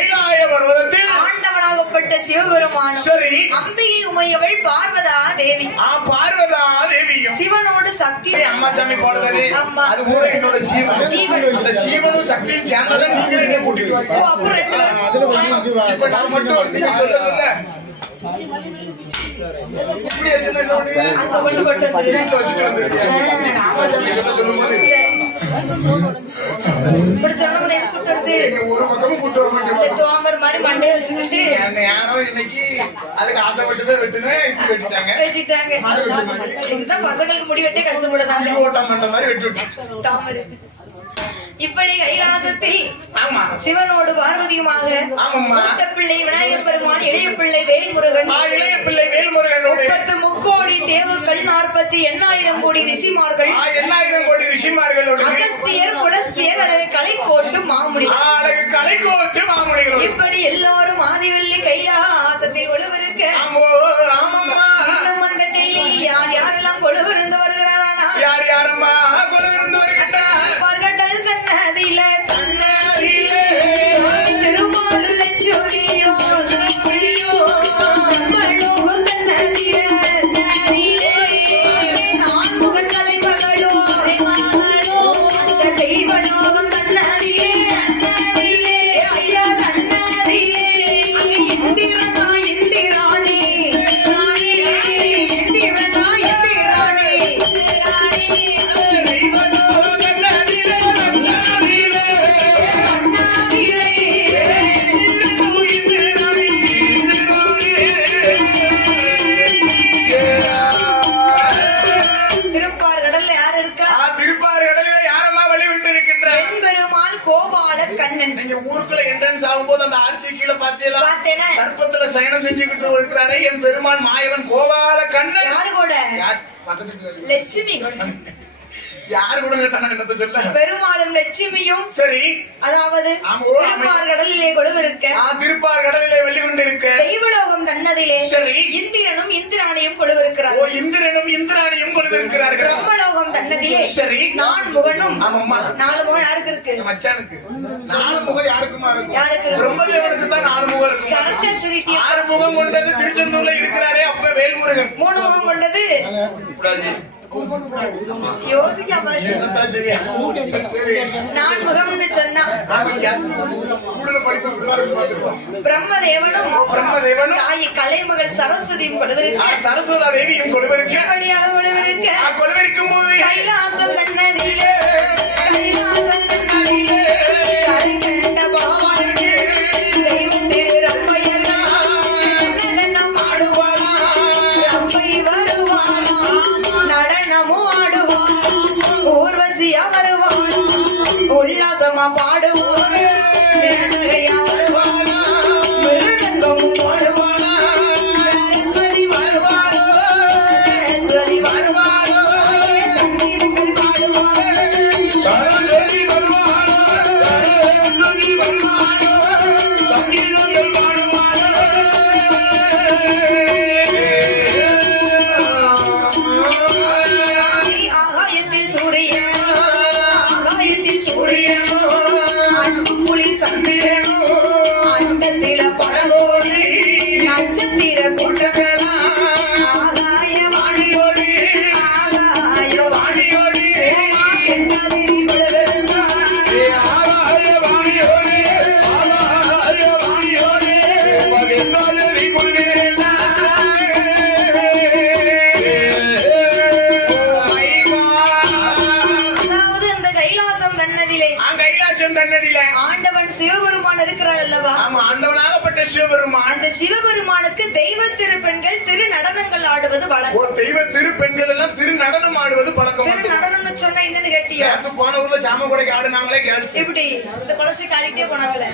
கைலாய பர்வதத்தில் ஆண்டவனாகப்பட்ட சிவபெருமான் சரி அம்பிகை உமையவள் பார்வதா தேவி பார்வதா தேவியும் சிவனோடு சக்தி அம்மா சாமி போடுறது அம்மா அது கூட என்னோட ஜீவன் அந்த ஜீவனும் சக்தியும் சேர்ந்ததான் நீங்க என்ன கூட்டிட்டு வரீங்க அப்புறம் ரெண்டு பேரும் இப்ப நான் மட்டும் நீங்க சொல்ல இப்படி அங்க கொண்டு போட்டு வந்துருக்கேன் அம்மா சாமி சொல்லும்போது இப்படி சொன்னவங்க எது கூட்டு வருது ஒரு பக்கமும் கூட்டு வர மாட்டேன் தோமர் மாதிரி மண்டையை வச்சுக்கிட்டு யாரோ இன்னைக்கு அதுக்கு ஆசைப்பட்டு போய் வெட்டிட்டாங்க இதுதான் பசங்களுக்கு முடி வெட்டே கஷ்டப்படுதாங்க ஓட்டம் பண்ண மாதிரி வெட்டி விட்டாங்க தாமரை இப்படி கைலாசத்தில் சிவனோடு பார்வதியுமாக மூத்த பிள்ளை விநாயகர் பெருமான் இளைய பிள்ளை வேல்முருகன் 30 முக்கோடி தேவுகள் 40,000 கோடி ரிஷிமார்கள் அகஸ்தியர் புலஸ்தியர் அல்லது கலைக்கோட்டு மாமுனிகள் இப்படி எல்லாரும் ஆதிவெள்ளி கைலாசத்தை ஒழுவிருக்க இன்னும் அந்த கையில் யார் யாரெல்லாம் கொழுவிருந்து வருகிறாரானா திருமாலுள்ள சொடியோ நான் முகத்தலை மகளோ அந்த தெய்வலோகம் தன்னாரியே ஐயா தன்னாரியே இந்திரனா இந்திராணி இந்திரனா இந்திராணி ஊருக்குள்ள என்ட்ரன்ஸ் ஆகும்போது அந்த ஆர்ச்சி கீழே பாத்தீங்களா சர்ப்பத்துல சயனம் செஞ்சுக்கிட்டு இருக்கிறாரே என் பெருமான் மாயவன் கோபால கண்ணன் யாரு கூட லட்சுமி யாரு கூட கேட்டான என்னத்த சொல்ல பெருமாளும் லட்சுமியும் சரி அதாவது திருப்பார்கடலிலே கொழுவிருக்க திருப்பார்கடலிலே வெள்ளி கொண்டு இருக்க தெய்வலோகம் தன்னதிலே சரி இந்திரனும் இந்திராணியும் கொழுவிருக்கிறார் இந்திரனும் இந்திராணியும் கொழுவிருக்கிறார்கள் பிரம்மலோகம் தன்னதிலே சரி நான் முகனும் ஆமாம்மா 4 முகம் யாருக்கு இருக்கு மச்சானுக்கு 4 முகம் யாருக்குமா இருக்கும் யாருக்கு பிரம்மதேவனுக்கு தான் 4 முகம் இருக்கும் கரெக்டா சொல்லிட்டீங்க 6 முகம் கொண்டது திருச்செந்தூர்ல இருக்கிறாரே அப்ப வேல்முருகன் 3 முகம் கொண்டது யோசிக்காம நான் முகம்னு சொன்னா பிரம்மதேவனும் தாய் கலைமகள் சரஸ்வதியும் கொடுவிருக்க எப்படியாக கொடுவிருக்கும் போது கைலாசம் தன்னதிலே கரை கண்ட பாவானே தெய்வம் திரு ரம்பையனா நடனம் ஆடுவானா ரம்பை வருவானா நடனமும் ஆடுவான் ஊர்வசியா வருவான் உல்லாசமா பாடுவான் வருவான் மிருதங்கமும் பாடுவான் சரஸ்வதி வருவான் சங்கீதங்கள் பாடுவான் நட்சத்திர கூட்டங்களா ஆகாய வாணியோடு ஆண்டவன் சிவபெருமான் இருக்கிறார் அல்லவா? ஆண்டவனாகப்பட்ட சிவபெருமான். அந்த சிவபெருமானுக்கு தெய்வ திருப்பெண்கள் திரு நடனங்கள் ஆடுவது வழக்கம். தெய்வ திருப்பெண்கள் எல்லாம் திரு நடனம் ஆடுவது பழக்கம். திரு நடனம்னு சொன்னா என்னன்னு கேட்டியா? அது போன ஊர்ல சாம கொடைக்கு ஆடுனாங்களே கேர்ள்ஸ். இப்படி இந்த கொலசை காடிட்டே போனாங்களே.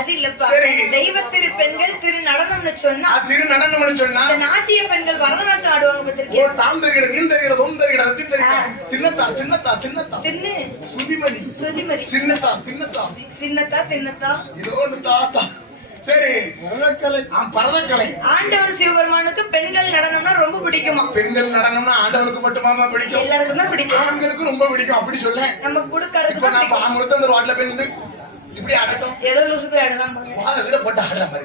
அது இல்லப்பா. தெய்வ திருப்பெண்கள் திரு நடனம்னு சொன்னா திரு நடனம்னு சொன்னா நாட்டிய பெண்கள் பரதநாட்டியம் ஆடுவாங்க பாத்திருக்கியா? தாம்பரிகிறது இந்தரிகிறது ஒந்தரிகிறது தின்னத்தா தின்னத்தா தின்னத்தா தின்னு சுதிமதி சுதிமதி சின்னத்தா தின்னத்தா சின்னத்தா தின்னத்தா இதோன்னு தாத்தா. சரி, பரதக்கலை. ஆண்டவன் சிவபெருமானுக்கு பெண்கள் நடனம்னா ரொம்ப பிடிக்குமா? பெண்கள் நடனம்னா ஆண்டவனுக்கு மட்டுமா பிடிக்கும்? எல்லாருக்கும் தான் பிடிக்கும். ஆண்களுக்கு ரொம்ப பிடிக்கும். அப்படி சொல்ல நம்ம குடுக்கறதுக்கு தான் பிடிக்கும். நான் ரோட்ல போய் இப்படி ஆடட்டும். ஏதோ லூசு போய் ஆடுதான் பாருங்க. வாத விட போட்டு ஆடலாம் பாரு.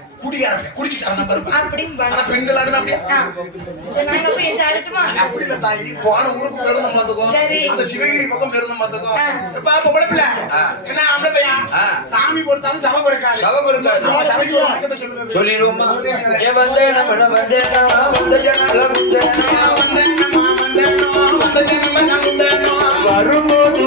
குடிச்சிட்டு ஆடலாம் பாரு. அப்படியும் பாருங்க. ஆனா பெண்கள் ஆடுனா அப்படியே. சரி நாங்க போய் எச்சு ஆடட்டுமா? அப்படி இல்ல தாயி. போன ஊருக்கு பேருந்து மாத்துக்கோ. சரி. அந்த சிவகிரி பக்கம் பேருந்து மாத்துக்கோ. இப்ப பொம்பளை பிள்ளை. என்ன ஆம்பளை பையன்? சாமி போட்டாலும் சம பொறுக்காது. சம பொறுக்காது. சாமிக்கு ஒரு அர்த்தத்தை சொல்லுது. சொல்லிடுவோமா? ஏ வந்தேனா வந்தேனா வரும்போது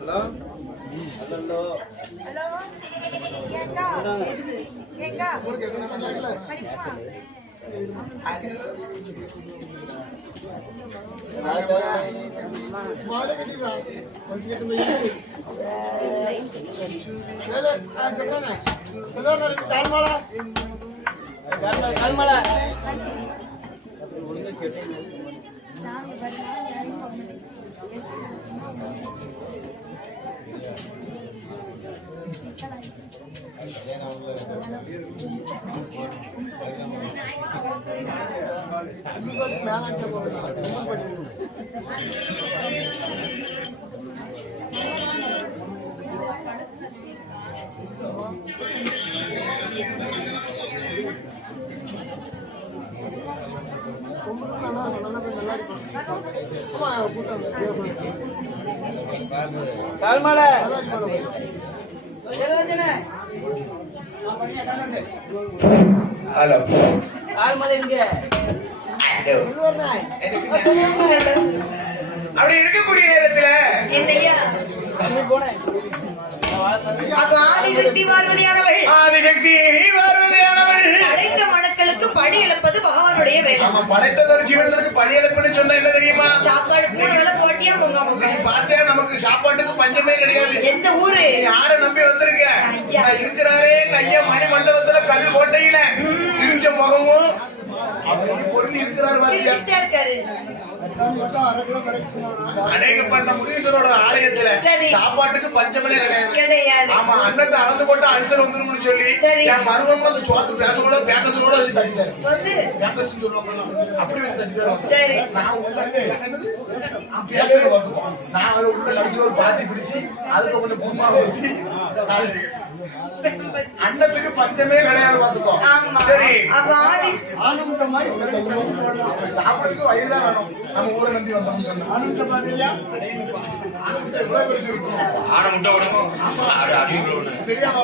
ஹலோ ஹலோ ஏங்கா ஏங்கா படிக்குமா கால்மாலை ஹலோ கால்மாலை இங்க அப்படி இருக்கக்கூடிய நேரத்துல என்னையா அப்ப ஆதிசக்தி பார்வதியானவள் ஆதிசக்தி பார்வதியானவள் அனைத்து மனுக்களுக்கு படி இழப்பது பகவானுடைய வேலை. நம்ம படைத்ததொரு ஜீவனுக்கு படி இழப்புன்னு சொன்னா என்ன தெரியுமா? சாப்பாடு 3 வேளை போட்டியா முங்க முங்க. நீ பார்த்தே நமக்கு சாப்பாட்டுக்கு பஞ்சமே கிடையாது. எந்த ஊரு? யாரை நம்பி வந்திருக்க? இருக்கிறாரே கைய மணி மண்டபத்துல கல் கோட்டையில சிரிச்ச முகமும் அப்படியே பொருந்தி இருக்கிறாரு. சிரிச்சிட்டே இருக்காரு. அநேகப்பட்ட முனீஸ்வரோட ஆலயத்துல சாப்பாட்டுக்கு பஞ்சமே கிடையாது. ஆமா, அன்னத்தை அளந்து போட்டு அல்சர் வந்துரும்னு சொல்லி என் மருமம் அந்த சோத்து பேசக்கூட பேக்கத்தோட வச்சு தட்டிட்டாரு. பேக்கஸ் சொல்லுவாங்க, அப்படி வச்சு தட்டிட்டாரு. நான் உள்ள பேசுறது பார்த்துக்கோம். நான் உள்ள கடைசி ஒரு பாத்தி பிடிச்சி அதுக்கு கொஞ்சம் குருமா ஊற்றி அன்னத்துக்கு பஞ்சமே கிடையாது பார்த்துக்கோ. சரி, சாப்பிடறதுக்கு வயிறு தான் வேணும். நம்ம ஊரை நம்பி வந்தோம்னு சொன்னா ஆன முட்டை உடம்பும் தெரியாம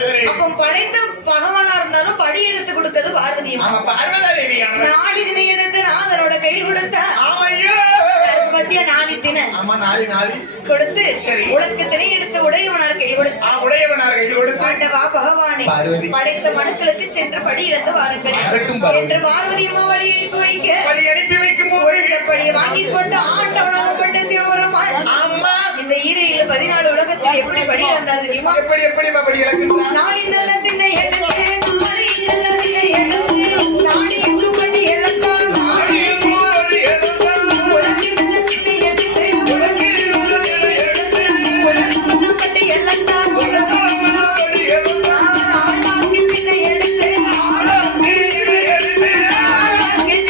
சரி அப்போ படைத்த பகவானா இருந்தாலும் படி எடுத்து கொடுத்தது பார்வதி அம்மா. ஆமா பார்வதா தேவி நாளிதினை எடுத்து நாதனோட கையில் கொடுத்த ஆமையோ மத்திய நாளித்தின ஆமா நாளி நாளி கொடுத்து சரி. உலகத்தினை எடுத்து உடையவனார் கையில் கொடுத்து உடையவனார் கையில் கொடுத்து ஆண்டவா பகவானே பார்வதி. படைத்த மனுக்களுக்கு சென்று படி இழந்து வாருங்கள் அகட்டும் பார்வதி. என்று பார்வதி அம்மா வழி எழுப்பி வைக்க படி அனுப்பி வைக்கும் போது படியை வாங்கி கொண்டு ஆண்டவனாகப்பட்ட சிவபெருமான் ஆமா இந்த ஈரையில் 14 உலகத்தில் எப்படி படி இழந்தார் தெரியுமா? எப்படி படி இழக்கின்றான் நாளின் நல்ல திண்ணை எடுத்து நாளின் நல்ல திண்ணை எடுத்து நாடி எங்கும் படி இழந்தார் நாடி உலகின் நல்ல திண்ணை எடுத்து உலகின் படி இழந்தார் ஆளாக்கி திண்ணை எடுத்து ஆளாக்கி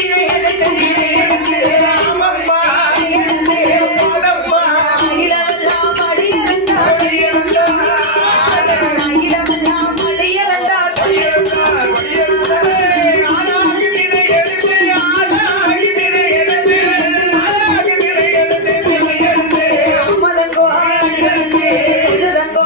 திண்ணை எடுத்து அகிலமெல்லாம் படி இழந்தார் அகிலமெல்லாம் படி இழந்தார் மதங்கோ உள்ளதங்கோ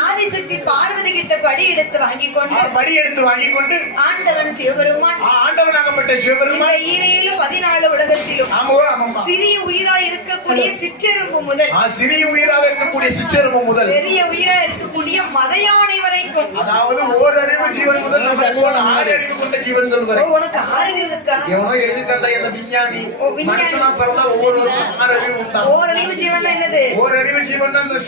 ஆதிசக்தி பார்வதி கிட்ட படி எடுத்து வாங்கிக் கொண்டு படி எடுத்து வாங்கிக் கொண்டு ஆண்டவன் சிவபெருமான் ஆண்டவனாகப்பட்ட இந்த சிவபெருமான் ஈரையில் 14 உலகத்திலும் ஆமா சிறிய உயிரா இருக்கக்கூடிய சிற்றெரும்பு முதல் சிறிய உயிராக இருக்கக்கூடிய சிற்றெரும்பு முதல் பெரிய உயிரா இருக்கக்கூடிய மதையானை வரைக்கும் அதாவது ஓரறிவு ஜீவன் முதல் நம்ம போல 6 அறிவு கொண்ட ஜீவன்கள் ஓ, வரை உனக்கு 6 அறிவு இருக்கா? எவனோ எழுதிக்கந்த இந்த விஞ்ஞானி ஓ, விஞ்ஞானி. மனுஷனா பிறந்தா ஒவ்வொருவருக்கும் 6 அறிவு உண்டா ஓரறிவு ஜீவனா என்னது? ஓரறிவு ஜீவன் அந்த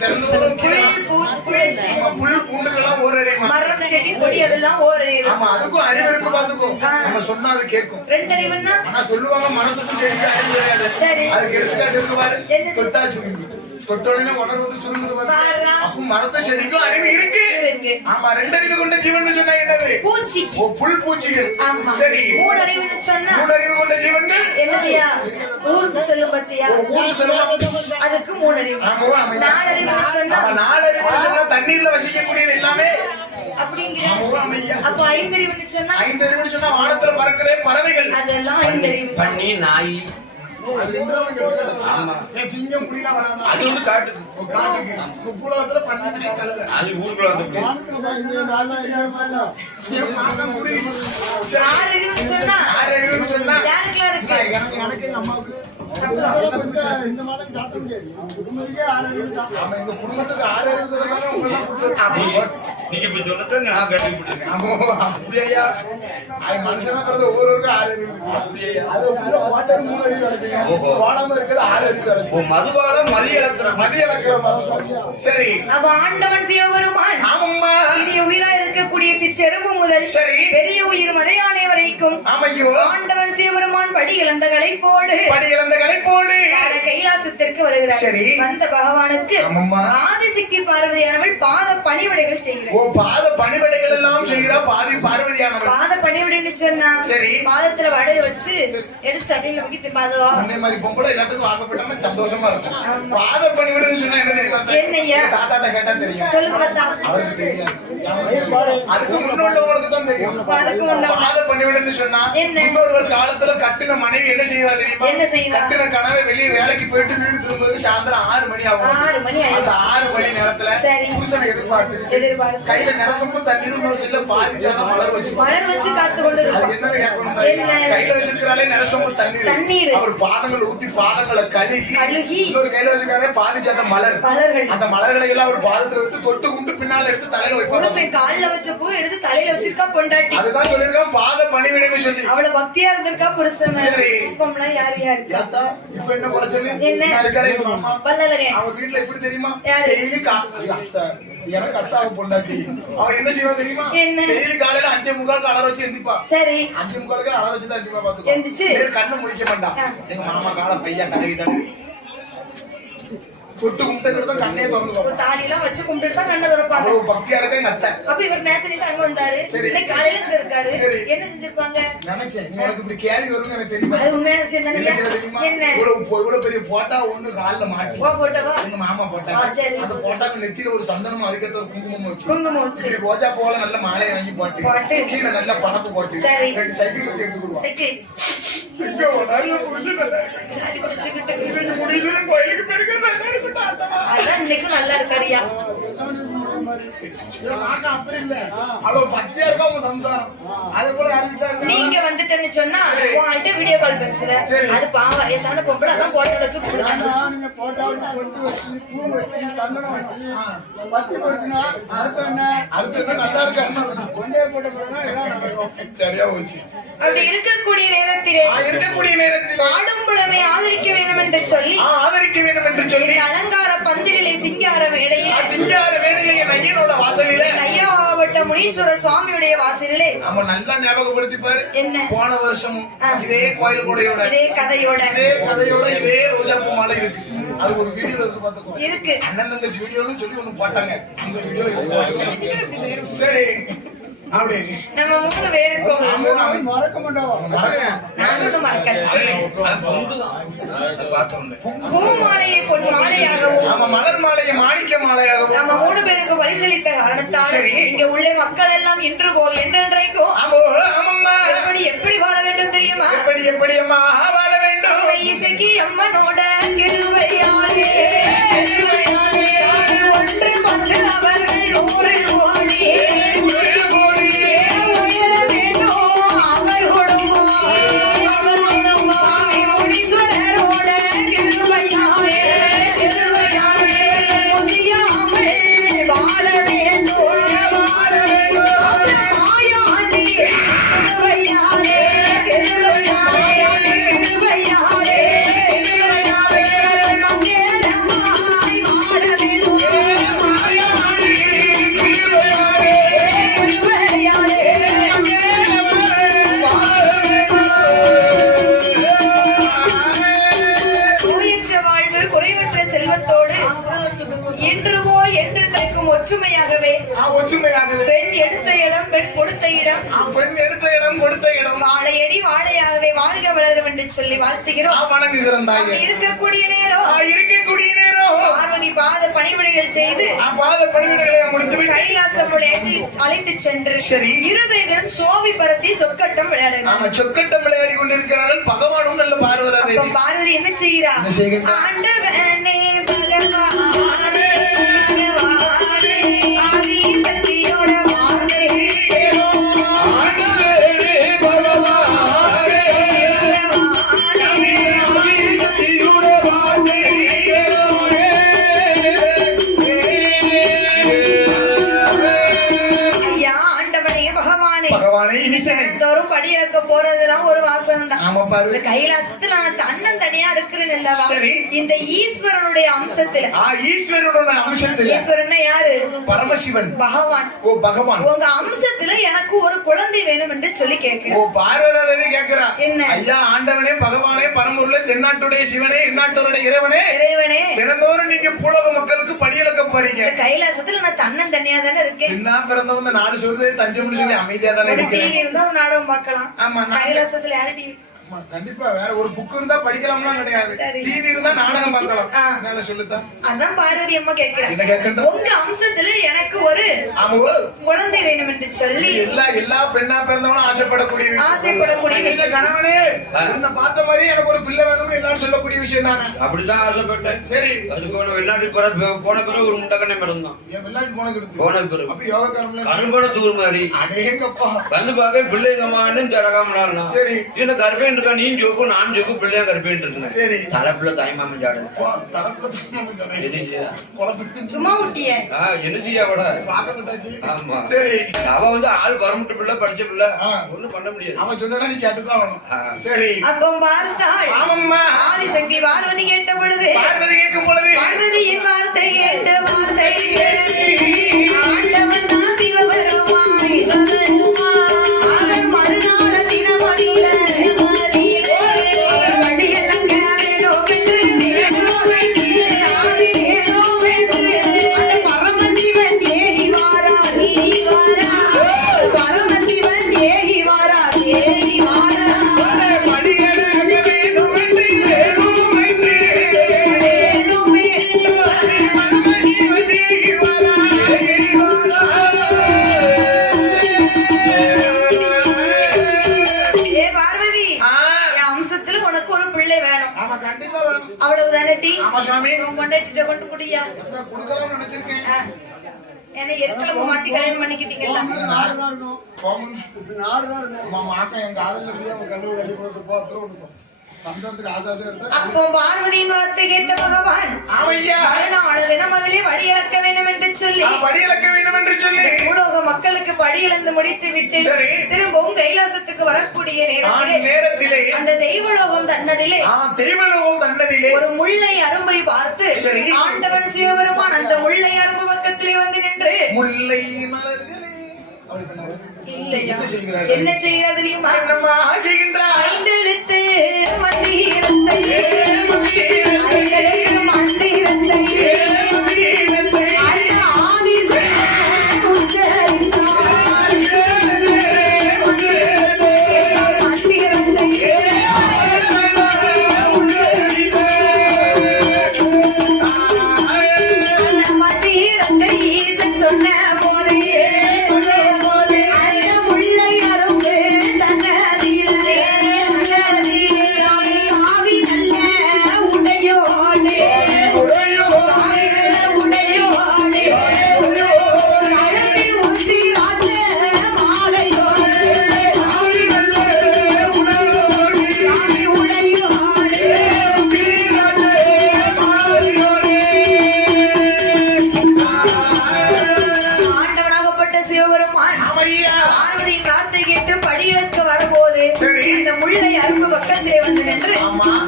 திறந்து புல், புல், புல் பூண்டுகள்லாம் ஓரறிவு மரம் செடி கொடி அதெல்லாம் ஓரறிவு. ஆமா அதுக்கும் அறிவு இருக்கு பாத்துக்கோ நம்ம சொன்னா அது கேட்கும் 2 அறிவுன்னா ஆனா சொல்லுவாங்க மனசுக்கும் செடிக்கு அறிவு கிடையாது சரி. அதுக்கு எடுத்துக்காட்டு இருக்குவாரு என்ன? தொட்டா சுருங்கி தொட்டோடனே உணர்வு சுருங்குது பாரு. பாருடா. அப்ப மரத்த செடிக்கும் அறிவு இருக்கு இருக்கு. ஆமா 2 அறிவு கொண்ட ஜீவன் சொன்னா என்னது பூச்சி. ஓ புல் பூச்சிகள் ஆமா. சரி 3 அறிவுன்னு சொன்னா 3 அறிவு கொண்ட ஜீவன்கள் என்னதியா? ஊர்ந்து செல்லும் பத்தியா? ஊரு சொல்லுவாங்க அதுக்கு 3 அறிவு. ஆமா, ஆமா. 4 அறிவுன்னு சொன்னா ஆமா 4 அறிவு சொன்னா தண்ணீர்ல வசிக்கக்கூடியது எல்லாமே அப்படிங்கிற. ஆமா, ஆமையா. அப்ப 5 அறிவுன்னு சொன்னா 5 அறிவுன்னு சொன்னா வானத்துல பறக்குதே பறவைகள் அதெல்லாம் 5 அறிவு. பண்ணி நாய் அது ரெண்டும் இங்க வருது. ஏன் சிங்கம் புலிலாம் வராதா? அது வந்து காட்டுது ஓ, காட்டுக்கு. குப்புலத்துல பன்னெண்டு கழுதை. அது ஊருக்குள்ள வந்து ஏன் பார்த்தா புலி? சரி. 6 அறிவுன்னு சொன்னா 6 அறிவுன்னு சொன்னா யாருக்கெல்லாம் இருக்கு? எனக்கு எங்க அம்மாவுக்கு இந்த மாதிரி சாப்பிட முடியாது குடும்பத்துக்கே ஆரோக்கியம் ஆமா எங்க குடும்பத்துக்கு 6 அறிவு இருக்கிறதுனால உங்களெல்லாம் கூப்பிட்டு நீங்க இப்ப சொன்னதுங்க நான் கேட்டுக்கிட்டு ஆமா, அப்படியா? அது மனுஷனா பிறந்த ஒவ்வொருவருக்கும் 6 அறிவு இருக்கு. அப்படியா? அது உள்ள வாட்டர் 3 அறிவு கிடைச்சுங்க. வாடாம இருக்கிறது 6 அறிவு கிடைச்சுங்க. மதுபால மதி இழக்கிற மதிய இலக்கிற மரம். சரி. அப்ப ஆண்டவன் சிவபெருமான் ஆமாம்மா. சிறிய உயிரா இருக்கக்கூடிய சிற்றெரும்பு முதல் சரி. பெரிய உயிர் மதையானை வரைக்கும் ஆமையோ. ஆண்டவன் சிவபெருமான் படி இழந்தகளை போடு படி இழந்த கலைப்போடு. கைலாசத்திற்கு வருகிறார். சரி. வந்த பகவானுக்கு ஆமாம்மா. ஆதிசக்தி பார்வதியானவள் பாத பணிவிடைகள் செய்கிறார். ஓ பாத பணிவிடைகள் எல்லாம் செய்கிறா பாதி பார்வதியானவள். பாத பணிவிடைன்னு சொன்னா சரி. பாதத்துல வடைய வச்சு எடுத்து சட்டையில முக்கித்து பாதவா முன்னை மாதிரி பொம்பளை எல்லாத்துக்கும் வாக்கப்பட்டாம சந்தோஷமா இருக்கும். ஆமா. பாத பணிவிடைன்னு சொன்னா என்ன தெரியுமா? என்னய்யா? எங்க தாத்தாட்ட கேட்டா தெரியும். சொல்லுங்க பார்த்தா. அவருக்கு தெரியாது. அதுக்கு முன்னோள்ளவங்களுக்கு தான் தெரியும். அதுக்கு முன்ன- பாத பணிவிடைன்னு சொன்னா என்ன? முன்னோர்கள் காலத்துல கட்டின மனைவி என்ன செய்வா தெரியுமா? என்ன செய்வா? கட்டின கனவை வெளியே வேலைக்கு போயிட்டு வீடு திரும்புறதுக்கு சாயந்தரம் 6 மணி ஆகும். 6 மணி ஆயிடும். அந்த 6 மணி நேரத்துல சரி. புருஷனை எதிர்பார்த்து எதிர்பார்த்து கையில நரசமும் தண்ணீரும் ஒரு சில பாதி ஜாதம் மலர் வச்சு மலர் வச்சு காத்து கொண்டு அது இருப்பான். என்னன்னு கேட்கணும். என்ன? கையில வச்சிருக்கிறாலே நரசமும் தண்ணீர். தண்ணீர் அவர் பாதங்களை ஊத்தி பாதங்களை கழுகி இன்னொரு கையில வச்சிருக்காரே பாதி ஜாதம் மலர். மலர்கள். அந்த மலர்களை எல்லாம் அவர் பாதத்துல வைத்து தொட்டு கும்பிட்டு பின்னால எடுத்து தலையில வைப்பாரு. புருஷன் கால்ல வச்ச பூ எடுத்து தலையில வச்சிருக்கா பொண்டாட்டி. அதுதான் சொல்லிருக்கான் பாத பணிவிடைன்னு சொல்லி. அவள பக்தியா இருந்திருக்கா புருஷன். சரி. இப்பம்லாம் யார் யாருக்கு ஏத்தா, இப்ப என்ன குறைச்சது? என்ன? நான் இருக்கிறேன் எங்க மாமா. வள்ளலகே. அவங்க வீட்டுல எப்படி தெரியுமா? யாரு? டெய்லி அத்தை. எனக்கு அத்தாவை பொண்டாட்டி. அவன் என்ன செய்வா தெரியுமா? என்ன? டெய்லி காலையில 5:45 அலற வச்சு எந்திப்பா. சரி. 5:45 அலற வச்சு தான் எந்திப்பா பாத்துக்கோ. எந்திரிச்சு? கண்ணு முழிக்க மாட்டான். எங்க மாமா கால பையன் கழுவி தடவி தொட்டு கும்பிட்டு தான் கண்ணே திறந்து தாலி எல்லாம் வச்சு கும்பிட்டு தான் கண்ணை திறப்பாங்க. அவ்வளவு பக்தியா இருக்க எங்க அத்தை. அப்ப இவர் நேத்து நிட்டு அங்க வந்தாரு, இன்னைக்கு காலையில இங்க இருக்காரு. என்ன செஞ்சிருப்பாங்க? நினைச்சேன் நீ உனக்கு இப்படி கேள்வி வரும்னு எனக்கு தெரியும். அது உண்மையான விஷயம் தானே. என்ன இவ்வளவு பெரிய போட்டா ஒண்ணு கால்ல மாட்டி போட்டோவா? எங்க மாமா போட்டா. அந்த போட்டாக்கு நெத்தியில ஒரு சந்தனமும் அதுக்கேற்ற ஒரு குங்குமம் வச்சு ரோஜா போல நல்ல மாலையை வாங்கி போட்டு கீழே நல்ல பணப்பு போட்டு ரெண்டு சைக்கிள் வச்சு எடுத்து கொடுவோம். கோயிலுக்கு பெருக்க நல்லா இருக்கட்டும். அதான் இன்னைக்கும் நல்லா இருக்காரியா. அவ்வளவு பக்தியா இருக்கா உங்க சம்சாரம். அதே போல நீங்க வந்துட்டேன்னு சொன்னா உங்கள்ட்ட வீடியோ கால் பேசுற அது பாவம் வயசான பொம்பளை அதான் போட்டோ வச்சு கொடுக்குறாங்க. நல்லா இருக்காங்க. சரியா போச்சு. அப்படி இருக்கக்கூடிய நேரத்திலே ஆடும் புலமை ஆதரிக்க வேண்டும் என்று சொல்லி அலங்கார பந்திரிலே சிங்கார வேடையிலே ஐயனோட வாசலிலே ஐயாவாகப்பட்ட முனீஸ்வர சுவாமியுடைய வாசலிலே நம்ம நல்லா ஞாபகப்படுத்தி பாரு. என்ன போன வருஷமும் இதே கோயில் கூடையோட இதே கதையோட இதே ரோஜா பூ மாலை இருக்கு. அது ஒரு வீடியோல இருக்கு பாத்துக்கோ. இருக்கு அண்ணன் தங்கச்சி வீடியோன்னு சொல்லி ஒண்ணு போட்டாங்க. அந்த வீடியோ சரி அப்படி நம்ம 3 பேருக்கும் மறக்க மாட்டோம். நானும் மறக்கல. பார்த்தோம் பூமாலையை பொன் மாலையாகவும் நம்ம மலர் மாலையை மாணிக்க மாலையாகவும் நம்ம 3 பேருக்கு பரிசளித்த காரணத்தால் இங்க உள்ள மக்கள் எல்லாம் இன்று போல் என்றென்றைக்கும் எப்படி வாழ வேண்டும் தெரியுமா? எப்படி அம்மா வாழ வேண்டும்? இசைக்கு அம்மனோட கிருபையாலே ஒன்று பத்து அவர்கள் 100 கோடி உயர வேண்டும் அவர் குடும்பம் முனீஸ்வரரோட கிருபையாலே முதியாமல் வாழ வேண்டும் மாயாண்டி கிருபையாலே ஒற்றுமையாகவே பெண் எடுத்த இடம் பெண் கொடுத்த இடம் வாழையடி வாழையாகவே வாழ்க வளரும் என்று சொல்லி வாழ்த்துகிறோம். இருக்கக்கூடிய நேரம் பார்வதி பாத பணிவிடைகள் செய்து கைலாசம் அழைத்து சென்று இருவேரும் சோவி பரத்தி சொக்கட்டம் விளையாடி கொண்டிருக்கிறார்கள். பகவானும் நல்ல பார்வதி என்ன செய்கிறார்? ஆண்டவனே பகவானே தோறும் படி இறக்க போறதெல்லாம் ஒரு வாசனம் தான். கைலாசத்துல அண்ணன் தனியா இருக்கிறேன் அல்லவா? இந்த ஈஸ்வரனுடைய அம்சத்துல ஈஸ்வரன் யாரு? பரமசிவன் பகவான். பகவான் உங்க அம்சத்துல எனக்கு ஒரு குழந்தை வேணும் என்று சொல்லி கேட்கிறேன். பார்வதி கேட்கிறா என்ன? ஐயா ஆண்டவனே பகவானே பரம்பொருளே தென்னாட்டுடைய சிவனே இந்நாட்டோருடைய இறைவனே தினந்தோறும் நீங்க பூலோக மக்களுக்கு படி இழக்க போறீங்க. கைலாசத்துல நான் தன்னன் தனியா தானே இருக்கேன். என்ன பிறந்தவங்க 4 சொல்றது தஞ்சம்னு சொல்லி அமைதியா தானே இருக்கேன். டிவி இருந்தா ஒரு நாடகம் பார்க்கலாம். ஆமா கைலாசத்துல யாரு டிவி? கண்டிப்பா வேற ஒரு புக் இருந்தா படிக்கலாம்னா கிடையாது. டிவி இருந்தா நாடகம் பார்க்கலாம். மேல சொல்லுதா? அதான் பார்வதி அம்மா கேக்குறாங்க. என்ன கேக்குறா? உங்க அம்சத்துல எனக்கு ஒரு குழந்தை வேணும் என்று சொல்லி எல்லா பெண்ணா பிறந்தவனும் ஆசைப்படக்கூடிய விஷயம். கணவனே என்ன பார்த்த மாதிரி எனக்கு ஒரு பிள்ளை வேணும்னு எல்லாரும் சொல்லக்கூடிய விஷயம் தானே. அப்படிதான் ஆசைப்பட்டேன். சரி அதுக்கு வெளிநாட்டுக்கு போன பிறகு ஒரு முட்டக்கண்ணை பிறந்தான். வெளிநாட்டு போன பிறகு அப்ப யோகக்காரம்ல கரும்பட தூர் மாதிரி அடேங்கப்பா வந்து பாக்க பிள்ளைங்கம்மான்னு ஜடகாமலாம். சரி என்ன கருப்பேன் இருக்கா? நீ ஜோக்கு நான் ஜோக்கு பிள்ளையா கருப்பேன் இருக்கேன். சரி தலைப்புல தாய்மாமன் ஜாடு சும்மா ஊட்டிய என்ன செய்ய அவள? ஆமா சரி அவ வந்து ஆள் கரும்புட்டு பிள்ளை படிச்ச பிள்ளை ஒண்ணும் பண்ண முடியாது. அவன் சொன்னா நீ கேட்டுதான் வரணும். சரி அப்போ பார்த்தாள் ஆதிசக்தி பார்வதி கேட்ட பொழுது கேட்கும் பொழுது பார்வதியின் வார்த்தை கேட்டு வார்த்தை ஆண்டவன் தான் சிவபெருமான் அவன் மறுநாள தினமதியில வடியெல்லாம் கேவேனோ வென்று சாமி அதான் கொடுக்கலாம்னு நினைச்சிருக்கேன். என்ன எத்தனை மாத்தி கல்யாணம் பண்ணிக்கிட்டீங்கல்ல? நாடு நாடணும். கோமன் நாடு நாடணும். அம்மா மாக்கா எங்க ஆதங்க அவங்க கல்லூரி அடி போட போறதுல ஒண்ணு சம்சாரத்துக்கு ஆசாசை எடுத்தா அப்போ பார்வதியின் வார்த்தை கேட்ட பகவான் ஆமையா மறுநாள் தினம் அதிலே படி இழக்க வேண்டும் என்று சொல்லி படி இழக்க வேண்டும் என்று சொல்லி உலக மக்களுக்கு படி இழந்து முடித்து விட்டு சரி. திரும்பவும் கைலாசத்துக்கு வரக்கூடிய நேரத்திலே அந்த தெய்வலோகம் தன்னதிலே தெய்வலோகம் தன்னதிலே ஒரு முல்லை அரும்பை பார்த்து சரி. ஆண்டவன் சிவபெருமான் அந்த முல்லை அரும்பு பக்கத்திலே வந்து நின்று முல்லை மலர்களே அப்படி பண்ணாரு. இல்லையா என்ன செய்கிறார்? என்ன செய்கிறார் தெரியுமா? என்னம்மா செய்கின்றார்? ஐந்தெழுத்து மந்திரத்தை ஐந்தெழுத்து மந்திரத்தை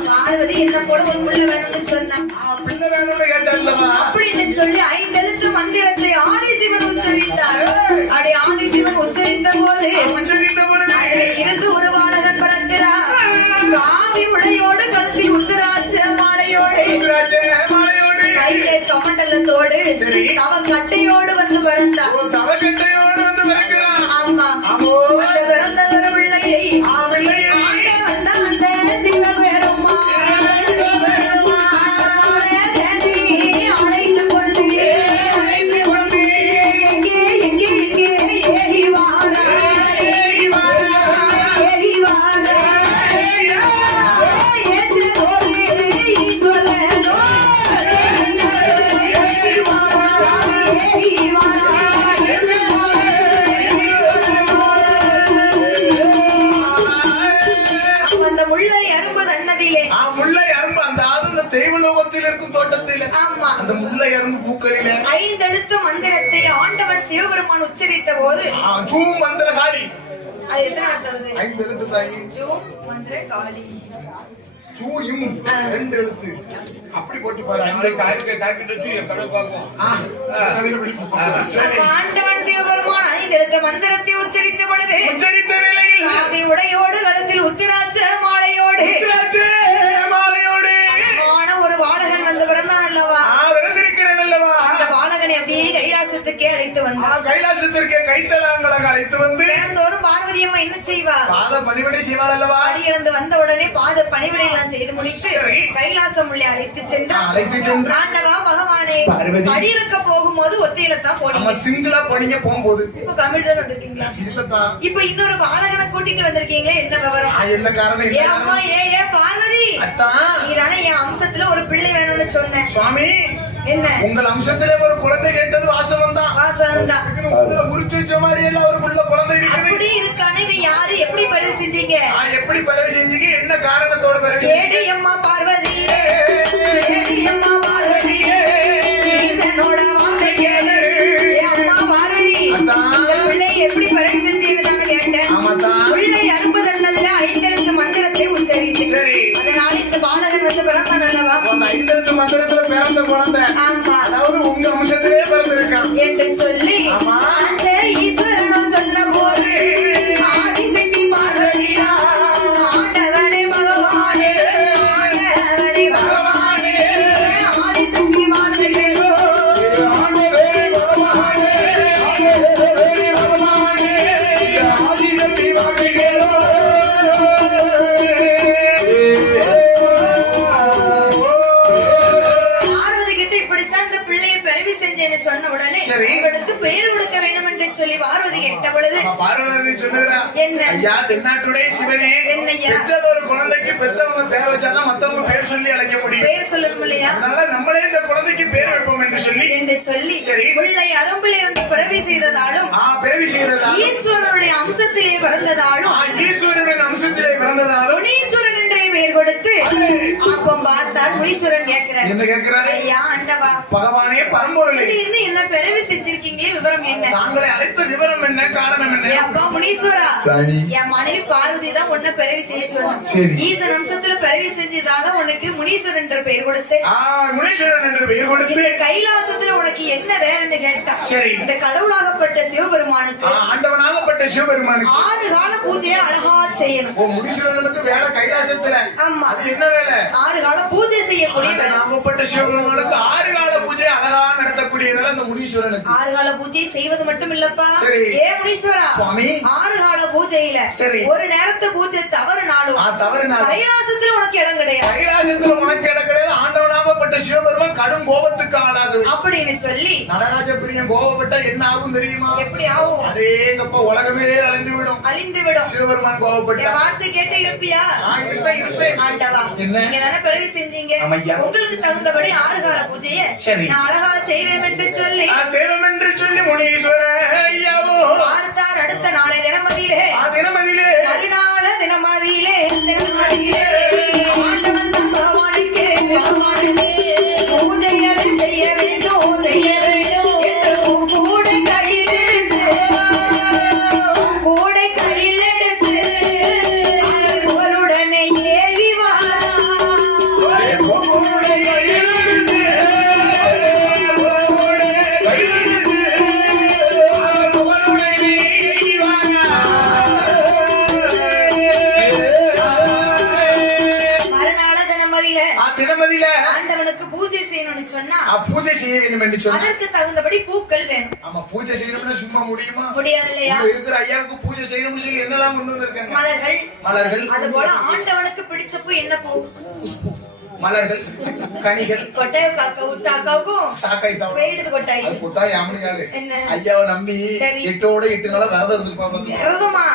பார்வதி என்ன போல ஒரு புள்ள வேணும்னு சொன்னான். அப்படின்னு சொல்லி ஐந்தெழுத்து மந்திரத்தை ஆதிசிவன் உச்சரித்தார். அப்படி ஆதிசிவன் உச்சரித்த போது இருந்து ஒரு பாலகன் பிறக்கிறார். காவி உடையோடு கழுத்தில் உத்தராட்ச மாலையோடு கையிலே கமண்டலத்தோடு தவ கட்டையோடு வந்து பிறந்தார். ஆமா அந்த பிறந்த ஒரு பிள்ளையை ஐந்தெழுத்து மந்திரத்தை ஆண்டவன் சிவபெருமான் உச்சரித்த போது மந்திரகாளி அது எத்தனை அர்த்தம் வருது? ஐந்தெழுத்து தாயி ஜூம் மந்திரகாளி சூயும் ரெண்டு எழுத்து அப்படி போட்டு பாரு. அந்த ஆண்டவன் சிவபெருமான் ஐந்தெழுத்து மந்திரத்தை உச்சரித்த பொழுது உச்சரித்த வேளையில் காவி உடையோடு கழுத்தில் உத்திராட்ச மாலையோடு ஒரு பாலகன் வந்து பிறந்தான் அல்லவா? அந்த பாலகனை அப்படியே கைலாசத்துக்கே அழைத்து வந்தான். கைலாசத்திற்கே கைத்தலாங்களாக அழைத்து வந்து தினந்தோறும் பார்வதி அம்மா என்ன செய்வா? பாத பணிவிடை செய்வாள் அல்லவா? அடி இழந்து வந்த உடனே பாத பணிவிடை எல்லாம் செய்து முடித்து கைலாசம் உள்ளே அழைத்து சென்றார். ஆண்டவா பகவானே அடி இழக்க போகும்போது ஒத்தையிலத்தான் போனீங்க. சிங்கிளா போனீங்க போகும்போது இப்ப கமிட்டர் வந்திருக்கீங்களா? இல்லப்பா. இப்ப இன்னொரு பாலகனை கூட்டிட்டு வந்திருக்கீங்களே, என்ன விவரம்? என்ன காரணம்? ஏ அம்மா ஏ பார்வதி, நீதானே என் அம்சத்துல ஒரு பிள்ளை வேணும்னு சொன்ன. சுவாமி என்ன உங்கள் அம்சத்திலே ஒரு குழந்தை கேட்டது வாசவம் தான். உரிச்சு வச்ச மாதிரி எல்லாம் ஒரு குழந்தை இருக்குது. அப்படி இருக்கானே யாரு எப்படி பரிவு செஞ்சீங்க? எப்படி பரிவு செஞ்சீங்க? என்ன காரணத்தோட பரிவு? ஏடி அம்மா பார்வதி, ஏடி அம்மா பார்வதி, ஈசனோட வார்த்தை கேளு. அம்மா பார்வதி, இந்த பிள்ளை எப்படி பரிவு செஞ்சீங்கன்னு தானே கேட்டேன். பிள்ளை அரும்பு தன்னதுல ஐந்தெழுத்து மந்திரத்தை உச்சரித்து அதனால இந்த பாலகன் வந்து பிறந்தான் அல்லவா? ஐந்தெழுத்து மந்திரத்துல பிறந்த குழந்தை அதாவது உங்க அம்சத்திலே பிறந்திருக்கான் என்று சொல்லி அந்த ஈஸ்வரனும் சொன்ன போது ஆதிசக்தி பார்வதியா ஆண்டவனே பகவானே செஞ்சேன்னு சொன்ன உடனே சரி. உங்களுக்கு பெயர் கொடுக்க வேண்டும் என்று சொல்லி பார்வதி கேட்ட பொழுது பார்வதி சொல்லுகிறா, என்ன? ஐயா தென்னாட்டுடைய சிவனே, என்னய்யா? பெற்றது ஒரு குழந்தைக்கு பெத்தவங்க பேர் வச்சாதான் மத்தவங்க பேர் சொல்லி அழைக்க முடியும். பெயர் சொல்லணும் இல்லையா? அதனால நம்மளே இந்த குழந்தைக்கு பேர் வைப்போம் என்று சொல்லி சரி. பிள்ளை அரும்பில் இருந்து பிறவி செய்ததாலும் பிறவி செய்ததா ஈஸ்வரனுடைய அம்சத்திலே பிறந்ததாலும் ஈஸ்வரனின் அம்சத்திலே பிறந்ததாலும் முனீஸ்வரன் என்றே பெயர் கொடுத்து அப்போ பார்த்தார். முனீஸ்வரன் கேட்கிறார், என்ன கேட்கிறாரு? ஐயா ஆண்டவா பகவானே பரம்பொருளே, திடீர்னு என்ன பிறவி செஞ்சிருக்கீங்களே, விவரம் என்ன? தாங்களை அழைத்த விவரம் என்ன, காரணம் என்ன? அப்பா முனீஸ்வரா, சாமி. என் மனைவி பார்வதி தான் உன்னை பிறவி செய்ய சொன்னான். சரி. ஈசன் அம்சத்துல பிறவி செஞ்சதால உனக்கு முனீஸ்வரன் என்ற பெயர் கொடுத்து முனீஸ்வரன் என்று பெயர் கொடுத்து இந்த கைலாசத்துல உனக்கு என்ன வேலைன்னு கேட்டா சரி. இந்த கடவுளாகப்பட்ட சிவபெருமானுக்கு ஆண்டவனாகப்பட்ட சிவபெருமானுக்கு 6 கால பூஜையை அழகா செய்யணும். முனீஸ்வரனுக்கு வேலை கைலாசத்துல. ஆமா, அது என்ன வேலை? 6 கால பூஜை செய்யக்கூடிய வேலை. ஆண்டவனாகப்பட்ட சிவபெருமானுக்கு 6 கால பூஜை அழகா நடத்தக்கூடிய வேலை அந்த முனீஸ்வரனுக்கு. 6 கால பூஜை செய்வது மட்டும் இல்லப்பா, சரி. ஏ முனீஸ்வரா, சுவாமி, 6 கால பூஜையில சரி. ஒரு நேரத்து பூஜை தவறுனாலும் கைலாசத்துல உனக்கு இடம் கிடையாது. கைலாசத்துல உனக்கு இடம் கிடையாது. ஆண்டவனாகப்பட்ட சிவபெருமான் கடும் கோபத்துக்கு ஆளாகுது அப்படின்னு சொல்லி நடராஜ பிரியம் கோபப்பட்டா என்ன ஆகும் தெரியுமா? எப்படி ஆகும்? அதேங்கப்பா உலகமே அழிந்து விடும். அழிந்து விடும். சிவபெருமான் கோபப்பட்டா என் வார்த்தை கேட்டு இருப்பியா? இருப்பேன். ஆண்டவா, என்ன? நீங்க தானே பிறவி செஞ்சீங்க, ஆமையா. உங்களுக்கு தகுந்தபடி 6 கால பூஜையை சரி. நான் அழகா செய்வேன் என்று சொல்லி சேவம் என்று சொல்லி முனீஸ்வர ஐயாவோ பார்த்தார். அடுத்த நாளை தினமதியிலே மறுநாள தினமதியிலே ஆண்டவன் தன் பகவானுக்கு பூஜையை செய்ய வேண்டும் என்று கூடை கையில் எடுத்து புகழுடனே ஏவி வா. தினமதியில ஆண்டவனுக்கு பூஜை செய்யணும்னு சொன்னா பூஜை செய்ய வேண்டும் என்று சொன்னா அதற்கு தகுந்தபடி பூக்கள் வேணும். ஆமா, பூஜை செய்யணும்னா சும்மா முடியுமா? முடியாது இல்லையா? இருக்கிற ஐயாவுக்கு பூஜை செய்யணும்னு சொல்லி என்னெல்லாம் கொண்டு வந்திருக்காங்க? மலர்கள். அது போல ஆண்டவனுக்கு பிடிச்ச பூ என்ன பூ? மலர்கள், கனிகள். கொட்டாய் விட்டாக்காவுக்கும் சாக்காயிட்டாவும் வெயிலுக்கு கொட்டாய் அது கொட்டாய் ஆமணியாளு என்ன ஐயாவை நம்பி 8 நாளா விரதம் இருந்துருப்பாங்க.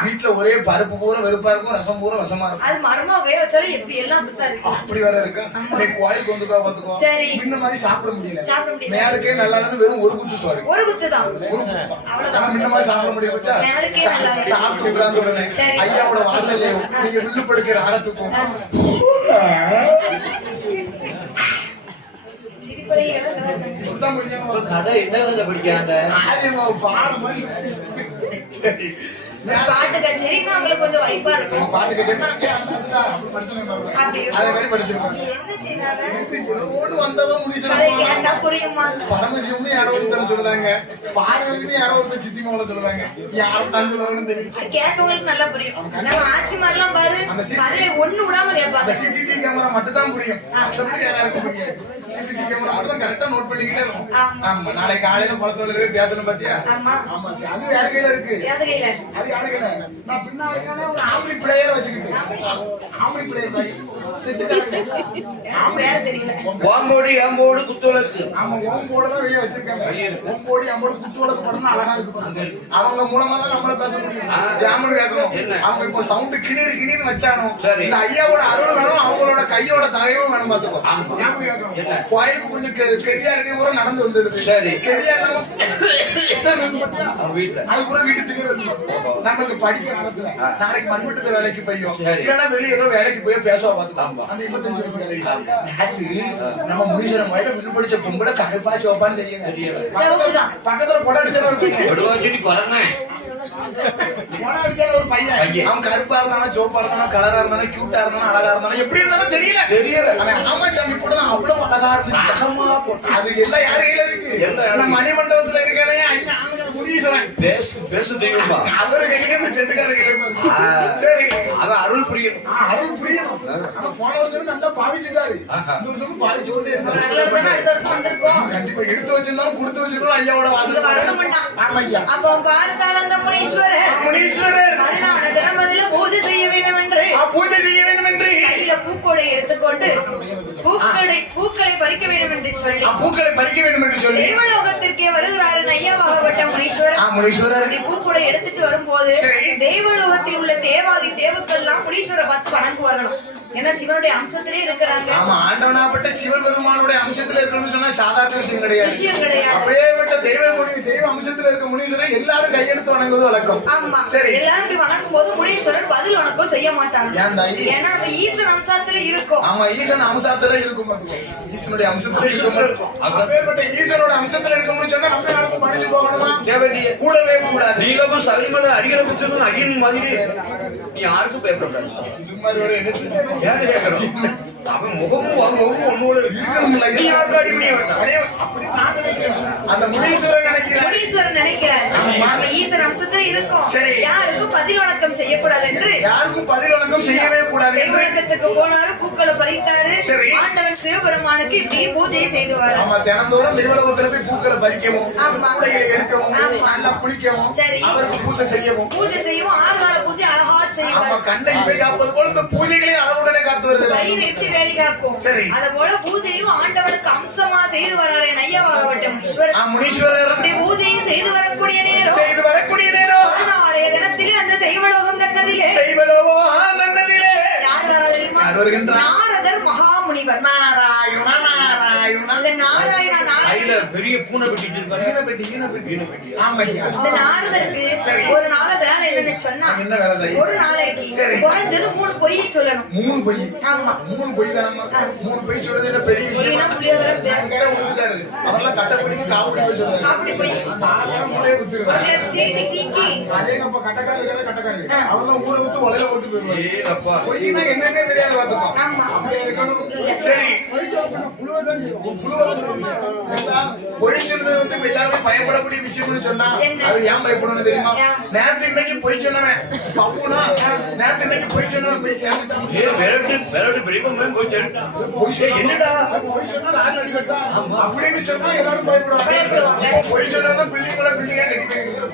வீட்டுல ஒரே பருப்பு பூரா வெறுப்பா இருக்கும், ரசம் பூரா வசமா இருக்கும். அது மரமா வேக வச்சாலும் எப்படி எல்லாம் அப்படித்தான் இருக்கு. அப்படி வர இருக்கு. கோயிலுக்கு வந்துக்கோ பாத்துக்கோ. சரி. இந்த மாதிரி சாப்பிட முடியல. மேலுக்கே நல்லா வெறும் ஒரு குத்து சோறு. ஒரு குத்து தான். அவ்வளவுதான். இந்த மாதிரி சாப்பிட முடியும் பத்தா? மேலுக்கே நல்லா சாப்பிட்டு உட்கார்ந்து உடனே ஐயாவோட வாசல்ல நீங்க வில்லு படுக்கிற ஆகத்துக்கும் கதை என்ன கதை படிக்காங்க? சரி, பாட்டு கச்சேரின்னா உங்களுக்கு கொஞ்சம் வைப்பா இருக்கும். பாட்டு கச்சேரினா அதே மாதிரி படிச்சிருப்பாங்க. என்ன செய்தாங்க? வந்தவன் முனீஸ்வரன் அதை கேட்டா புரியுமா? பரமசிவம்னு யாரோ ஒருத்தர் சொல்லுதாங்க, பார்வதினு யாரோ ஒருத்தர் சித்தி மோள சொல்லுதாங்க. யாரும் தான் சொல்லுவாங்கன்னு தெரியும். கேட்கவங்களுக்கு நல்லா புரியும். நம்ம ஆட்சி மாதிரிலாம் பாரு, அதே ஒண்ணு விடாம கேட்பாங்க. சிசிடிவி கேமரா மட்டும் தான் புரியும், மற்றபடி யாராருக்கும் புரியாது. சிசிடிவி கேமரா மட்டும் தான் கரெக்டா நோட் பண்ணிக்கிட்டே இருக்கும். ஆமா, நாளை காலையில குளத்தோட பேசணும் பாத்தியா? ஆமா, அது யார் கையில இருக்கு? அது யாரு கையில? நான் பின்னாடி ஒரு ஆம்பளி பிளேயர் வச்சுக்கிட்டு, ஆம்பளி பிளேயர் தான் ஓம்போடு ஏம்போடு குத்துவிளக்கு. ஆமா, ஓம்போடு தான் வெளியே வச்சிருக்காங்க. ஓம்போடு ஏம்போடு குத்துவிளக்கு போடணும், அழகா இருக்கு. அவங்க மூலமா தான் நம்மள பேச முடியும். ஜாமுன்னு கேட்கணும். அவங்க இப்போ சவுண்ட் கிணறு வச்சானோ இந்த ஐயாவோட அருள் வேணும், அவங்களோட கையோட தகையும் வேணும் பாத்துக்கோ. கோயிலுக்கு கொஞ்சம் கெதியா இருக்க கூட நடந்து வந்துடுது. கெதியா அது கூட வீட்டுக்கு நமக்கு படிக்கிற காலத்துல நாளைக்கு மண்வெட்டு வேலைக்கு போயும் இல்லைன்னா வெளியே ஏதோ வேலைக்கு போய் பேச பாத்துக்கலாம். அந்த 25 வயசு கல்வி நம்ம முடிஞ்ச மாதிரி விண்ணு படிச்ச பொங்கல கருப்பா சோப்பான்னு தெரியல. பக்கத்துல கொடை அடிச்சாலும் ஒரு பையன் அவன் கருப்பா இருந்தானா, சோப்பா இருந்தானா, கலரா இருந்தானா, கியூட்டா இருந்தானா, அழகா இருந்தானா, எப்படி இருந்தாலும் தெரியல. ஆமாச்சாமி போட்டு அவ்வளவு அழகா இருந்துச்சு. அது எல்லாம் யாரு கையில இருக்கு? மணிமண்டபத்துல இருக்கானே ஐயா முனீஸ்வரன் பேசு தெய்வமா அவரு கையில செட்டுக்கார கையில. சரி, அவன் அருள் புரியணும். அருள் புரியணும். ஆனா போன வருஷம் நல்லா பாவிச்சுட்டாரு, இந்த வருஷம் பாவிச்சு கொண்டே இருந்தாரு. கண்டிப்பா எடுத்து வச்சிருந்தாலும் கொடுத்து வச்சிருக்கோம் ஐயாவோட வாசல் வரணும்னா. ஆமையா, அப்போ பார்த்தால் அந்த முனீஸ்வரர் மறுநாள் தினமதியில பூஜை செய்ய வேண்டும் என்று கையில பூக்கோளை எடுத்துக்கொண்டு பூக்களை பறிக்க வேண்டும் என்று சொல்லி தேவலோகத்திற்கு முனீஸ்வரர் அப்படி பூக்கூடை எடுத்துட்டு வரும்போது தேவலோகத்தில் உள்ள தேவாதி தேவக்கெல்லாம் முனீஸ்வரரை பார்த்து வணங்கு வரணும். ஏன்னா சிவனுடைய அம்சத்திலே இருக்கிறாங்க. ஆமா, ஆண்டவனாப்பட்ட சிவன் பெருமானுடைய அம்சத்துல இருக்கணும்னு சொன்னா சாதாரண விஷயம் விஷயம் கிடையாது. அப்பேற்பட்ட தெய்வ அம்சத்துல இருக்க முனீஸ்வரர் எல்லாரும் கையெடுத்து வணங்குவது வழக்கம். ஆமா, சரி. எல்லாரும் இப்படி வணங்கும் போது முனீஸ்வரர் பதில் வணக்கம் செய்ய மாட்டாங்க. ஏன்னா நம்ம ஈசன் அம்சத்துல இருக்கோம். ஆமா, ஈசன் அம்சத்துல இருக்கும். ஈசனுடைய அம்சத்துல இருக்கும். அப்பேற்பட்ட ஈசனோட அம்சத்துல இருக்கணும்னு சொன்னா நம்ம யாருக்கும் பணிஞ்சு போகணுமா? கூடவே கூடாது. நீலமா சபரிமலை அடிக்கிற பட்சம் அகின் மாதிரி நீ யாருக்கும் பயப்படக்கூடாது. சும்மா ஒரு எடுத்து ஏன் கேட்கறோம்? அவன் முகமும் அவங்களும் ஒன்னோட இருக்கணும்ல. நீ யாருக்கும் அடி முடிய வேண்டாம். அப்படி நான் நினைக்கிறேன். அந்த முனீஸ்வரர் நினைக்கிறார் நம்ம ஈசன் அம்சத்துல இருக்கோம். யாருக்கும் பதில் வணக்கம் செய்யக்கூடாது என்று, யாருக்கும் பதில் வணக்கம் செய்யவே கூடாது. தேவலோகத்துக்கு போனாரு, பூக்களை பறித்தாரு. ஆண்டவன் சிவபெருமானுக்கு இப்படி பூஜையை செய்துவாரு. ஆமா, தினந்தோறும் தேவலோகத்துல போய் பூக்களை பறிக்கவும், பூக்களை எடுக்கவும், நல்லா குளிக்கவும், அவருக்கு பூஜை செய்யவும் 6 கால பூஜை அழகா செய்வார். ஆமா, கண்ணை போய் காப்பது போல இந்த பூஜைகளை அளவுடனே காத்து வருது. வயிறு எப்படி வேலை காக்கும், அது போல பூஜையும் ஆண்டவனுக்கு அம்சமா செய்து வராரு நையாவாகவட்டும் முனீஸ்வரர். அப்படி பூஜையும் செய்து வரக்கூடிய நேரம் நாளைய தினத்திலே அந்த தெய்வலோகம் தன்னதிலே யார் வரா தெரியுமா? நாரதர் மகாமுனிவர். அந்த நாராயண பெரிய பூனை பெட்டிட்டு அந்த நாரதருக்கு ஒரு நாள் வேலை என்னன்னு சொன்னா, ஒரு நாளைக்கு குறைஞ்சது 3 பொய் சொல்லணும். 3 பொய்? ஆமா, 3 பொய் தானம்மா. 3 பொய் சொல்றது என்ன பெரிய விஷயம்? அவரெல்லாம் கட்டப்படிக்கு காவடி போய் சொல்றாரு. காவடி போய் நாலகாரம் மூளையே குத்திருக்காரு. ஸ்ட்ரீட் கீக்கி அதேங்கப்பா கட்டக்காரரு அவரெல்லாம் ஊரை விட்டு வலையில போட்டு போயிருவாரு. பொய்னா என்னன்னே தெரியாது பார்த்துக்கோ. அப்படியே இருக்கணும். சரி, பொய் சொல்றது வந்து எல்லாருமே பயப்படக்கூடிய விஷயம்னு சொன்னா அது ஏன் பயப்படணும் தெரியுமா? நேத்து இன்னைக்கு பொய் சொன்னவன் பப்புனா, நேத்து இன்னைக்கு பொய் சொன்னவன் போய் சேர்ந்துட்டான். என்னடா பொய் சொன்னா லாரி அடிபட்டா அப்படின்னு சொன்னா எல்லாரும் பயப்படுவாங்க. பொய் சொன்னா பில்டிங்கோட பில்டிங்கா கட்டிட்டு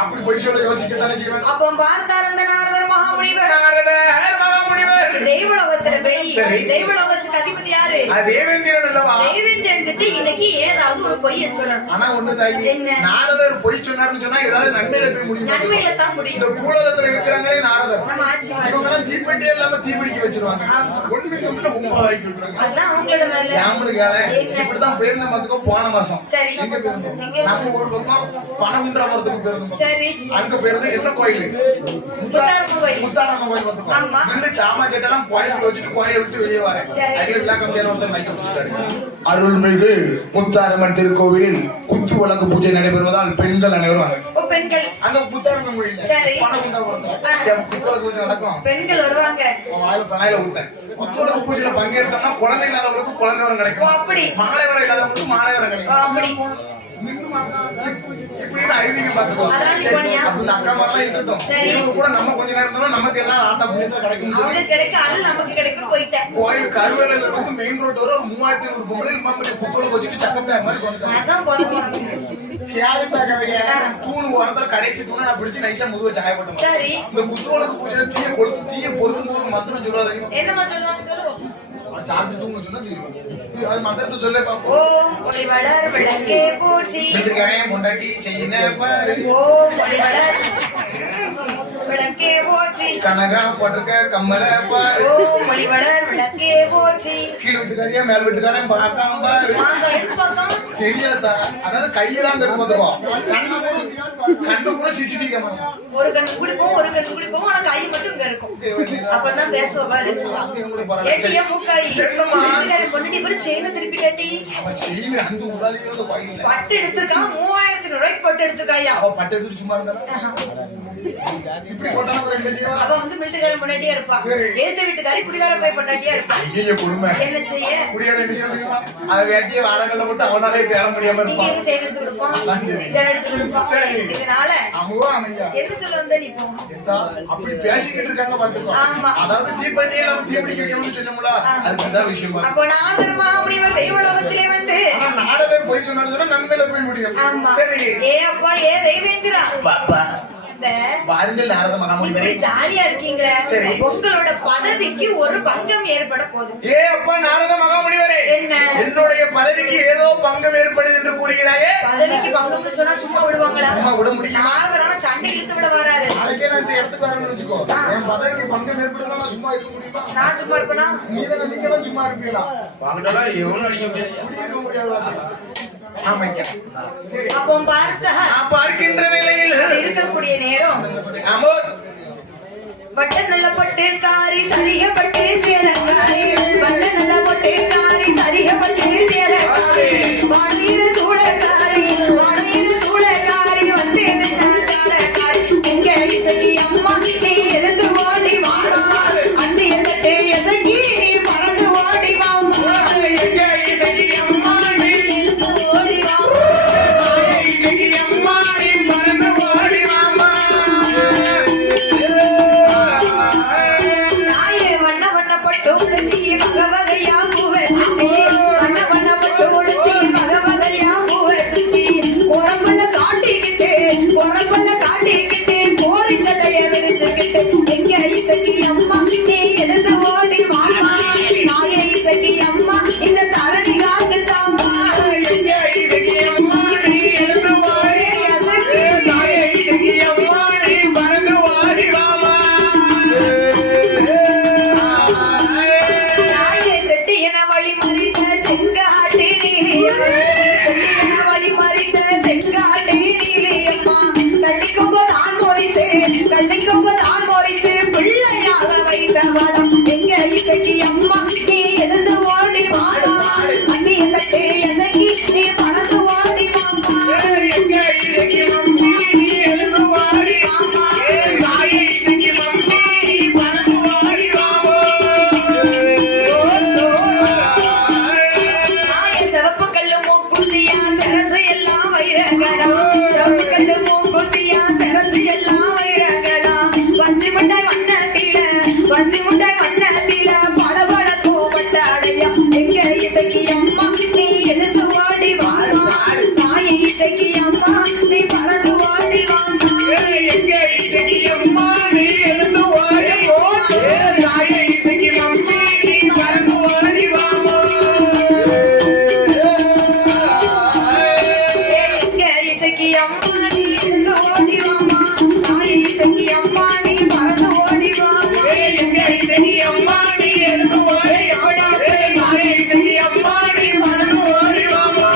அப்படி பொய் சொல்ல யோசிக்கத்தானே செய்வாங்க. அப்போ பார்த்தார் அந்த நாரதர் மகாமுனிவர். தெய்வலோகத்துல போய் தெய்வலோகத்துக்கு அதிபதி யாரு? தேவேந்திரன் அல்லவா? தேவேந்திரன் கிட்ட இன்னைக்கு ஏதாவது ஒரு பொய்யை சொல்லணும். ஆனா ஒண்ணு தாயி, நாரதர் பொய் சொன்னார்னு சொன்னா ஏதாவது நன்மையில போய் முடியும். நன்மையில தான் முடியும். இந்த பூலோகத்துல இருக்கிறாங்களே நாரதர், நம்ம ஆட்சி இவங்க தீப்பெட்டியே இல்லாம தீப்பிடிக்க வச்சிருவாங்க. ஒண்ணுமே ரொம்ப ஆக்கி விட்டுருவாங்க. அதான் அவங்களோட வேலை. இப்படிதான் போயிருந்த மாத்துக்கோ போன மாசம். எங்க போயிருந்தோம்? நம்ம ஊர் பக்கம் பணகுன்றாபுரத்துக்கு போயிருந்தோம். சரி, அங்க போயிருந்தோம். என்ன கோயில்? முத்தாரம்மன் கோயில் பார்த்துக்கோ. இந்த சாமா சேட்டெல்லாம் கோயிலுக்குள்ள வச்சுட்டு கோயிலை விட்டு வெளியே வரேன். அகில விழா கமிட்டியான ஒருத்தர் மைக்க வச்சுட்டாரு. அருள்மிகு முத்தாரம்மன் திருக்கோவிலில் குத்து விளக்கு பூஜை நடைபெறுவதால் பெண்கள் அனைவரும் அந்த முத்தாரம்மன் கோயில் குத்து விளக்கு பூஜை நடக்கும். பெண்கள் வருவாங்க. குத்து விளக்கு பூஜையில பங்கேற்றோம்னா குழந்தை இல்லாதவங்களுக்கு குழந்தை வரம் கிடைக்கும். அப்படி மாலை வரம் இல்லாதவங்களுக்கு மாலை வரம் கிடைக்கும். இப்படின்னு ஐதீகம் பாத்துக்கோ. அந்த அக்கா மாதிரிலாம் இருக்கட்டும். கூட நம்ம கொஞ்ச நேரம் இருந்தாலும் நமக்கு எல்லாம் ஆட்டா புண்ணியத்துல கிடைக்கும். கோயில் கருவேலையில இருந்து மெயின் ரோட் வர 3500 பொம்பளை நம்ம புத்தோட வச்சுட்டு சக்கப்பா மாதிரி தூணு ஓரத்துல கடைசி தூணை நான் பிடிச்சு நைசா முதுவ சாய போட்டோம். இந்த குத்தோளுக்கு பூஜை தீய கொடுத்து தீய பொறுத்து போது மந்திரம் சொல்லுவாங்க. சாப்பிட்டு தூங்க சொன்னா அது மந்திரத்தை சொல்ல பாப்போம். ஓம் ஒளி வளர் விளக்கே போற்றி. முன்னாடி செய்யணும் பாரு. ஓம் ஒளி வளர் விளக்கே போற்றி. கனகா போட்டிருக்க கம்மல பாரு. ஓம் ஒளி வளர் விளக்கே போற்றி. கீழ் வீட்டுக்காரியா மேல் வீட்டுக்காரன் பார்க்காம பாரு. தெரியலதா, அதாவது கையெல்லாம் கருப்பதுவா கண்ணு கூட சிசிடிவி கேமரா. ஒரு கண்ணு குடிப்போம், ஒரு கண்ணு குடிப்போம், ஆனா கை மட்டும் இங்க இருக்கும். அப்பதான் பேசுவ பாரு. ஏட்டியா மூக்காய் பொண்ணுட்டி பாரு செயினை திருப்பிட்டாட்டி. அவ செயின் அந்த உடாலியோ அந்த கோயில்ல பட்டு எடுத்துருக்கான். 3000 ரூபாய்க்கு பட்டு எடுத்துக்காயா. அவ பட்டு எடுத்து சும்மா இருந்தா இப்படி போட்டானா ஒரு என்ன செய்வா? அவ வந்து மிலிட்டரி முன்னாடியே இருப்பா. ஏத்த வீட்டுக்காரி குடிகார போய் பட்டாட்டியா இருப்பா. ஐயோ கொடுமை. என்ன செய்ய? குடிகார என்ன செய்வா? அவ வேட்டிய வாரங்கள்ல போட்டு அவனாலே தேட முடியாம இருப்பா. நீங்க செயின் எடுத்து கொடுப்போம். செயின் எடுத்து கொடுப்போம். இதனால அம்மா அமையா என்ன சொல்ல வந்த நீ போ. அப்படி பேசிக்கிட்டு இருக்காங்க பாத்துக்கோ. அதாவது தீப்பெட்டியே நம்ம தீப்பிடிக்க வைக்கணும்னு சொன்னோம்ல, அதுதான் விஷயம். அப்ப நாரதர் மகாமுனிவர் தெய்வலோகத்திலே வந்து நாரதர் போய் சொன்னாரு நன்மையில போய் முடியும். சரி, ஏ அப்பா ஏ தெய்வேந்திரா பாப்பா பாருங்கள் நாரத மகாமுனிவரே ஜாலியா இருக்கீங்களே. உங்களோட பதவிக்கு ஒரு பங்கம் ஏற்பட போகுது. ஏ அப்பா நாரத மகாமுனிவரே, என்ன? என்னுடைய பதவிக்கு ஏதோ பங்கம் ஏற்படுது என்று கூறி பார்த்தோம்னு சொன்னா சும்மா விடுவாங்களா? சும்மா விட முடியுமா? நாரதரான சண்டை இழுத்து விட வராரு. நாளைக்கே நான் இந்த இடத்துக்கு வரேன்னு வச்சுக்கோ, என் பதவிக்கு பங்கம் ஏற்படுத்தா நான் சும்மா இருக்க முடியுமா? நான் சும்மா இருப்பேனா? நீங்க தான் சும்மா இருப்பீங்களா? வாங்கடா எவனும் அடிக்க முடியாது. அப்படி இருக்க முடியாது. ஆமாய்யா. சரி, அப்போ பார்த்தா நான் பார்க்கின்ற வேளையில் இருக்கக்கூடிய நேரம் ஆமோ வட்ட நல்ல பட்டு காரி சரியப்பட்டு சேலக்காரி, வட்ட நல்ல பட்டு காரி சரியப்பட்டு சேலக்காரி, வாணீர சூளக்காரி, வாணீர சூளக்காரி வந்து நின்னா சேலக்காரி. எங்க இசக்கி அம்மா நீ எழுந்து ஓடி வாமா, அந்த எதட்டு எசக்கி நீ பறந்து ஓடி வாமா, எங்க இசைக்கு அம்மா நீ எழுந்து ஓடி வாமா. இசைக்கு அம்மா நீ பறந்து ஓடி வாமா. நாயே வண்ண வண்ண பட்டு உடுத்தி வகை வகையா பூவை சுத்தி, வண்ண வண்ண பட்டு உடுத்தி வகை வகையா பூவை சுத்தி, உரம்புல காட்டிக்கிட்டு கோரி சட்டைய விரிச்சுக்கிட்டு, எங்க இசக்கி அம்மா நீ எழுந்து ஓடி வாமா, நாயே இசக்கி அம்மா இந்த தரணி காத்து தாமா. எங்க இசைக்கு அம்மா நீ எழுந்து ஓடி தாயே இசைக்கு அம்மா நீ பறந்து ஓடி வாமா. நாயே செட்டி என வழி மறித்த செங்காட்டு நீலியம்மா, செட்டி என வழி மறித்த செங்காட்டு நீலியம்மா, கள்ளிக்கொம்பதான் மொறித்து பிள்ளையாக வைத்த வளம், எங்க இசக்கி அம்மா நீ எழுந்து ஓடி வாடா, அண்ணி தட்டு எசக்கி நீ பறந்து ஓடி வாமா. எங்க இசைக்கு அம்மா நீ எழுந்து ஓடி வாமா. தாயே இசைக்கு அம்மா நீ பறந்து ஓடி வாமா. நாய சிவப்பு கல்லு மூக்குத்தியா சரசு எல்லாம் வைரங்களா, சிவப்பு கல்லு மூக்குத்தியா சரசு எல்லாம் வைரங்களா, பஞ்சு முட்டாய் வண்ணத்தில பல பல கோபட்டாடையா, எங்க இசக்கி அம்மா நீ எழுந்து ஓடி வாமா, தாயை இசக்கி அம்மா நீ பறந்து ஓடி வாமா. எங்க இசைக்கு அம்மா நீ எழுந்து ஓடி தாயே இசைக்கு அம்மா நீ பறந்து ஓடி வாமா. எங்க இசக்கி அம்மா நீ எழுந்து ஓடி வாமா, தாயை இசக்கி அம்மா நீ பறந்து ஓடி வாமா. எங்க இசைக்கு அம்மா நீ எழுந்து ஓடி தாயே இசைக்கு அம்மா நீ பறந்து ஓடி வாமா.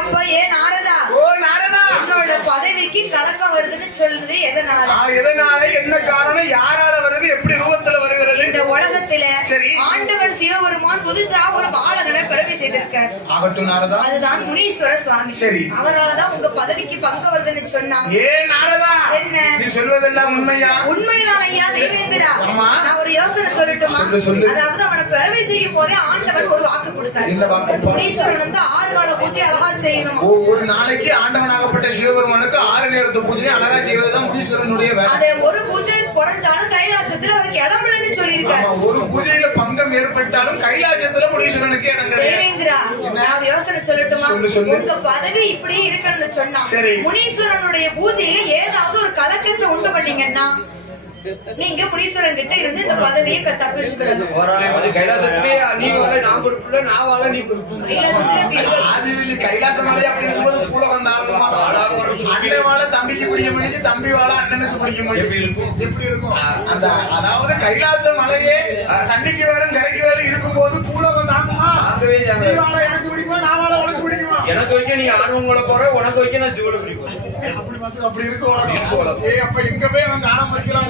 அப்பா ஏன் நாரதா ஓ நாரதா, உன்னோட பதவிக்கு கலக்கம் வருதுன்னு சொல்லுது எதனால? எதனால, என்ன காரணம், யாரால வருது, எப்படி ரூபத்துல வருகிறது? இந்த உலகத்துல சரி. ஆண்டவன் சிவபெருமான் புதுசா ஒரு பாலகனை பிறவி செய்திருக்கார். ஆகட்டும் நாரதா. அதுதான் முனீஸ்வர சுவாமி. சரி. அவராலதான் உங்க பதவிக்கு பங்கு வருதுன்னு சொன்னா. ஏன் நாரதா, என்ன? நீ சொல்வதெல்லாம் உண்மையா? உண்மைதான் ஐயா தேவேந்திரா. ஆமா. நான் ஒரு யோசனை சொல்லட்டுமா? சொல்லு. அதாவது அவனை பிறவி செய்யும் போதே ஆண்டவன் ஒரு வாக்கு கொடுத்தார். என்ன வாக்கு? முனீஸ்வரன் வந்து 6 கால பூஜை அழகா செய்யணும். ஒரு நாளைக்கு ஆண்டவனாகப்பட்ட சிவபெருமானுக்கு 6 நேரத்து பூஜை அழகா செய்வதுதான் முனீஸ்வரனுடைய வேலை. அதே ஒரு பூஜை குறைஞ்சாலும் கைலாசத்துல அவருக்கு இடம் இல்லைன்னு சொல்லியிருக்காரு. ஒரு பூஜையில பங்கம் ஏற்பட்டாலும் கைலாசத்துல முனீஸ்வரனுக்கு இடம் கிடையாது. தேவேந்திரா, நான் ஒரு யோசனை சொல்லட்டுமா? சொல்லு. உங்க பதவி இப்படி இருக்குன்னு சொன்னா சரி. முனீஸ்வரனுடைய பூஜையில ஏதாவது ஒரு கலக்கத்தை உண்டு பண்ணீங்கன்னா நீங்க முனீஸ்வரன் கிட்ட இருந்து இந்த பதவியை தப்பிச்சுக்கிடணும். கைலாசத்திலே நீ வாழ நான் பொறுப்புல, நான் வாழ நீ பொறுப்பு. கைலாசத்துல எப்படி இருக்கு? ஆதிவில் கைலாச மலை அப்படி இருக்கும்போது பூலகம் தாரணமா அண்ணன் வாழ தம்பிக்கு பிடிக்க முடியுது, தம்பி வாழ அண்ணனுக்கு பிடிக்க முடியும். எப்படி இருக்கும் அந்த, அதாவது கைலாச மலையே தண்ணிக்கு வரும் கரைக்கு வரும் இருக்கும் போது பூலகம் தாங்குமா? நீ வாழ எனக்கு பிடிக்குமா, நான் வாழ உனக்கு பிடிக்குமா? எனக்கு வைக்க நீ ஆர்வம் கொள்ள போற, உனக்கு வைக்க நான் ஜூல பிடிப்போம். அப்படி பார்த்து அப்படி இருக்கும். அப்ப இங்க போய் அவன் காணாம வைக்கிறான்.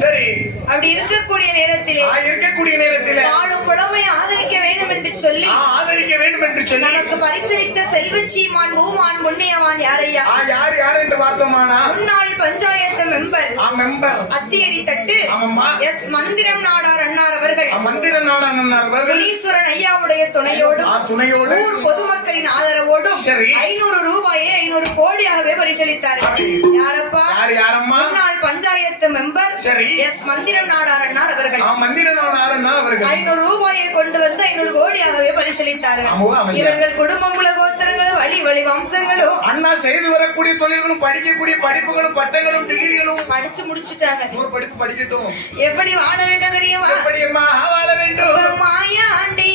சரி. அப்படி இருக்கக்கூடிய நேரத்திலே இருக்கக்கூடிய நேரத்திலே வாழும் புலமை ஆதரிக்க வேண்டும் என்று சொல்லி நமக்கு பரிசளித்த செல்வச்சீமான் பூமான் முன்னியவான் யாரையா? யார் என்று பார்த்தோமானா முன்னாள் பஞ்சாயத்து மெம்பர் அத்தியடி தட்டு எஸ் மந்திரம் நாடார் அண்ணார் அவர்கள் முனீஸ்வரன் ஐயாவுடைய துணையோடும் ஊர் பொதுமக்களின் ஆதரவோடும் 500 ரூபாயை 500 கோடியாகவே பரிசளித்தார்கள். யாரப்பா? முன்னாள் பஞ்சாயத்து மெம்பர் எஸ் மந்திரம் நாடார் அண்ணார் அவர்கள் 500 ரூபாயை கொண்டு வந்து 500 கோடியாகவே பரிசளித்தார்கள். இவர்கள் குடும்பம் கோத்திரங்கள் வழி வம்சங்களும் அண்ணா செய்து வரக்கூடிய தொழில்களும் படிக்கக்கூடிய படிப்புகளும் பட்டங்களும் டிகிரிகளும் படிச்சு முடிச்சுட்டாங்க. படிப்பு படிக்கட்டும். எப்படி வாழ வேண்டும் தெரியுமா? எப்படி வாழ வேண்டும்? மாயாண்டி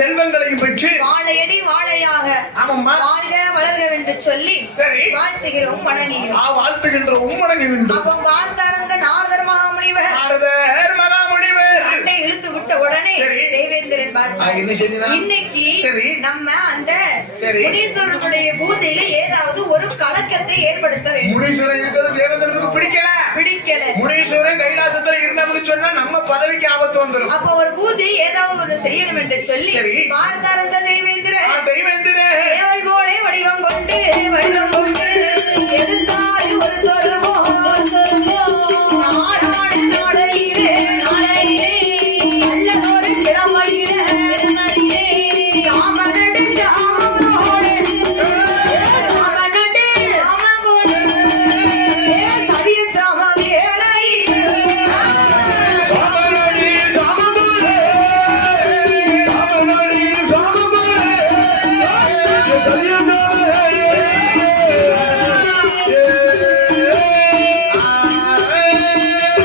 செல்வங்களையும் பெற்று வாழையடி வாழையாக ஆமாம்மா வாழ்க வளர்கவென்று சொல்லி சரி வாழ்த்துகிறோம் வணங்குகிறோம். வாழ்த்துகின்ற உம்மணங்குகின்ற அப்போ வார்த்தார்ந்த நாரதர் மகாமுனிவர் நாரதர் மகாமுனிவர் அன்னை இழுத்து விட்ட உடனே சரி. தேவேந்திரன் பார்த்தார். என்ன செய்தினா இன்னைக்கு சரி. நம்ம அந்த சரி. முனீஸ்வரனுடைய பூஜையில ஏதாவது ஒரு கலக்கத்தை ஏற்படுத்த வேண்டும். முனீஸ்வரன் இருக்கிறது தேவேந்திரனுக்கு பிடிக்கல. முனீஸ்வரன் கைலாசத்துல இருந்தோம்னு சொன்னா நம்ம பதவிக்கு ஆபத்து வந்துடும். அப்ப ஒரு பூஜை ஏதாவது ஒண்ணு செய்யணும் என்று சொல்லி பார்த்தார்ந்த தேவேந்திரன் சேவல் போலே வடிவம் கொண்டு எடுத்தாரு ஒரு சொருவோ நாடாடு நாளையிலே நல்லதொரு கிழமையிலே சாமநடு சாமம் போலே சரிய சாமம் ஏழையிலே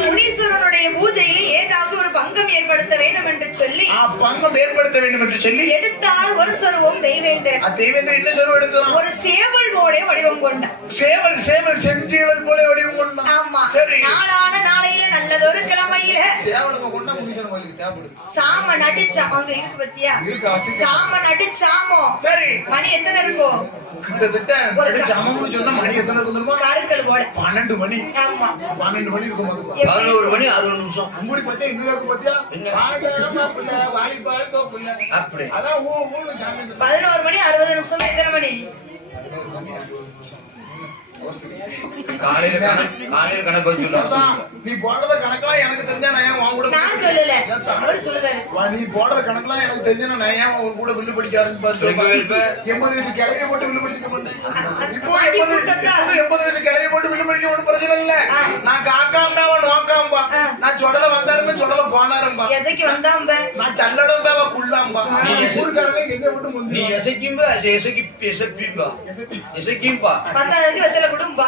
முனீஸ்வரனுடைய பூஜையில ஏதாவது ஒரு பங்கம் ஏற்படுத்த வேண்டும் என்று சொல்லி பங்கம் ஏற்படுத்த வேண்டும் என்று சொல்லி எடுத்தார் ஒரு சொருவம் தெய்வேந்திரன். தெய்வேந்திரன் என்ன சொருவம் எடுக்கிறான்? ஒரு சேவல் போலே வடிவம் கொண்ட செஞ்சேவல் போல வடிவம் கொண்டான். ஆமா. சரி. நாளான நாளையில நல்லதொரு கிழமையில சேவலுக்கு கொண்டா முனீஸ்வரன் கோயிலுக்கு தேவைப்படுது. சாம நடிச்சா அங்க இருக்கு பத்தியா? சாம நடிச்சாமோ சரி. மணி எத்தனை இருக்கும்? கிட்டத்தட்ட சாமம்னு சொன்னா மணி எத்தனை இருக்கும் தெரியுமா? காருக்கள் போல 12 மணி. ஆமா 12 மணி இருக்கும். 11 மணி 60 நிமிஷம். அம்புடி பத்தியா இன்னும் இருக்கு பத்தியா? வாலிபால் தோப்புல அப்படி அதான் ஊன்னு சாமி 11 மணி 60 நிமிஷம் எத்தனை மணி? காலையில கணக்கு வச்சுள்ள நீ போடுறத கணக்கெல்லாம் எனக்கு தெரிஞ்சா நான் ஏன் உன் கூட நான் சொல்லல அவர் சொல்லுதாரு. நீ போடுறத கணக்கெல்லாம் எனக்கு தெரிஞ்சா நான் ஏன் உன் கூட வில்லு படிக்க ஆரம்பிப்பாரு. 80 வயசு கிளைய போட்டு வில்லு படிச்சுட்டு பண்ணேன். இப்போ 80 வயசு கிளைய போட்டு வில்லு படிக்க ஒன்றும் பிரச்சனை இல்ல. நான் காக்காம்பா நோக்காம்பா, நான் சொடல வந்தாருமே சொடல போனாரும்பா, எசைக்கு வந்தாம்ப நான் சல்லடம் பேவா குள்ளாம்பா. ஊருக்காரங்க என்ன விட்டு நீ முந்தி எசைக்கும்பா எசைக்கும்பா எசைக்கும்பா பத்தாவதுக்கு வெத்தலை குடும்பா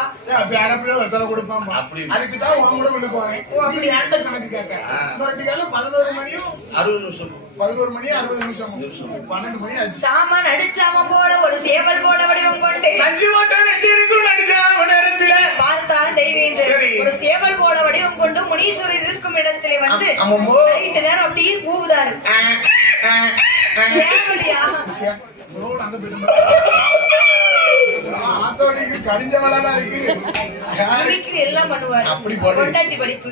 அப்படி அதுக்குதான் உன் கூட விட்டு போறேன். அப்படி ஏன்ட கணக்கு கேட்க 11 மணியும் 60 நிமிஷம் 11 மணி 60 நிமிஷம் 12 மணி ஆச்சு. சாம நடிச்சாமம் போல ஒரு சேவல் போல வடிவம் கொண்டு பார்த்தால் தெய்வேந்திரன் ஒரு சேவல் போல வடிவம் கொண்டு முனீஸ்வரர் இருக்கும் இடத்திலே வந்து நைட்டு நேரம் அப்படியே கூவுதாரு. சேவலியா எல்லாம் பண்ணுவாரு. பொண்டாட்டி படிப்பு.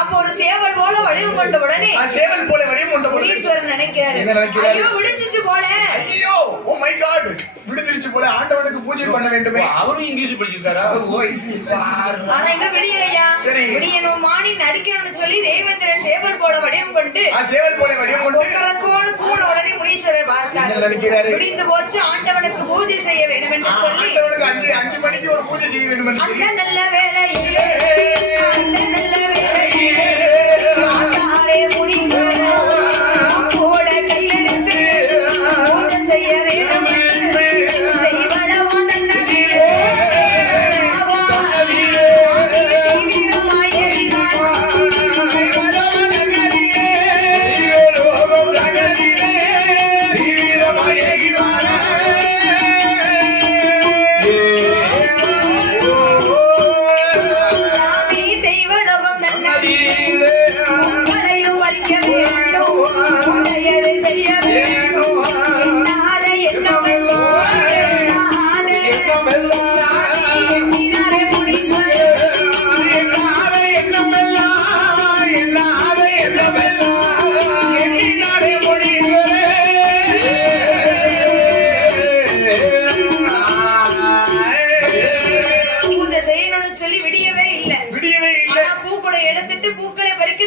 அப்ப ஒரு சேவல் போல வடிவம் கொண்ட உடனே சேவல் போல வடிவம் கொண்ட முனீஸ்வரன் நினைக்கிறாரு, ஐயோ விடிஞ்சிச்சு போல, ஐயோ ஓ மை காட் விடிஞ்சிருச்சு போல, ஆண்டவனுக்கு பூஜை பண்ண வேண்டுமே. அவரும் இங்கிலீஷ் படிச்சிருக்காரா? ஆனா இன்னும் விடியலையா? விடியணும் மாணி நடிக்கணும்னு சொல்லி தேவேந்திரன் சேவல் போல வடிவம் கொண்டு சேவல் போல வடிவம் கொண்டு கூண உடனே முனீஸ்வரர் பார்த்தார். விடிந்து போச்சு, ஆண்டவனுக்கு பூஜை செய்ய வேண்டும் என்று சொல்லி 5 மணிக்கு ஒரு பூஜை செய்ய வேண்டும் என்று சொல்லி அந்த நல்ல வேளையிலே அந்த நல்ல வேளையிலே ஆத்தாரே முனீஸ்வரர் கூட கையெடுத்து பூஜை செய்ய வேண்டும் என்று தெய்வளவா தன்னதிலே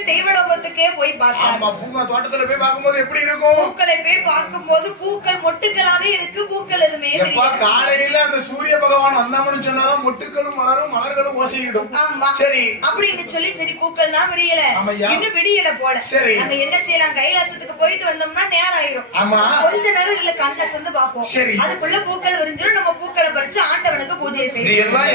தீவிரமாய் தோட்டத்துல போய் பார்க்கும்போது எப்படி இருக்கும்? பூக்களை போய் பார்க்கும்போது பூக்கள் மொட்டுக்களாவே இருக்கு, பூக்கள் எதுவுமே இல்ல. காலையில அந்த சூரிய பகவான் வந்தாமன்னு சொன்னாதான் மொட்டுக்களும் மலரும் மலர்களும் ஓசையிடும். சரி அப்படின்னு சொல்லி சரி பூக்கள் தான் விரியல, இன்னும் விடியல போல. சரி நம்ம என்ன செய்யலாம்? கைலாசத்துக்கு போயிட்டு வந்தோம்னா நேரம் ஆயிரும். கொஞ்ச நேரம் இல்ல கண்ணை சந்து பார்ப்போம், அதுக்குள்ள பூக்கள் விரிஞ்சிடும். நம்ம பூக்களை பறிச்சு ஆண்டவனுக்கு பூஜை செய்யணும்.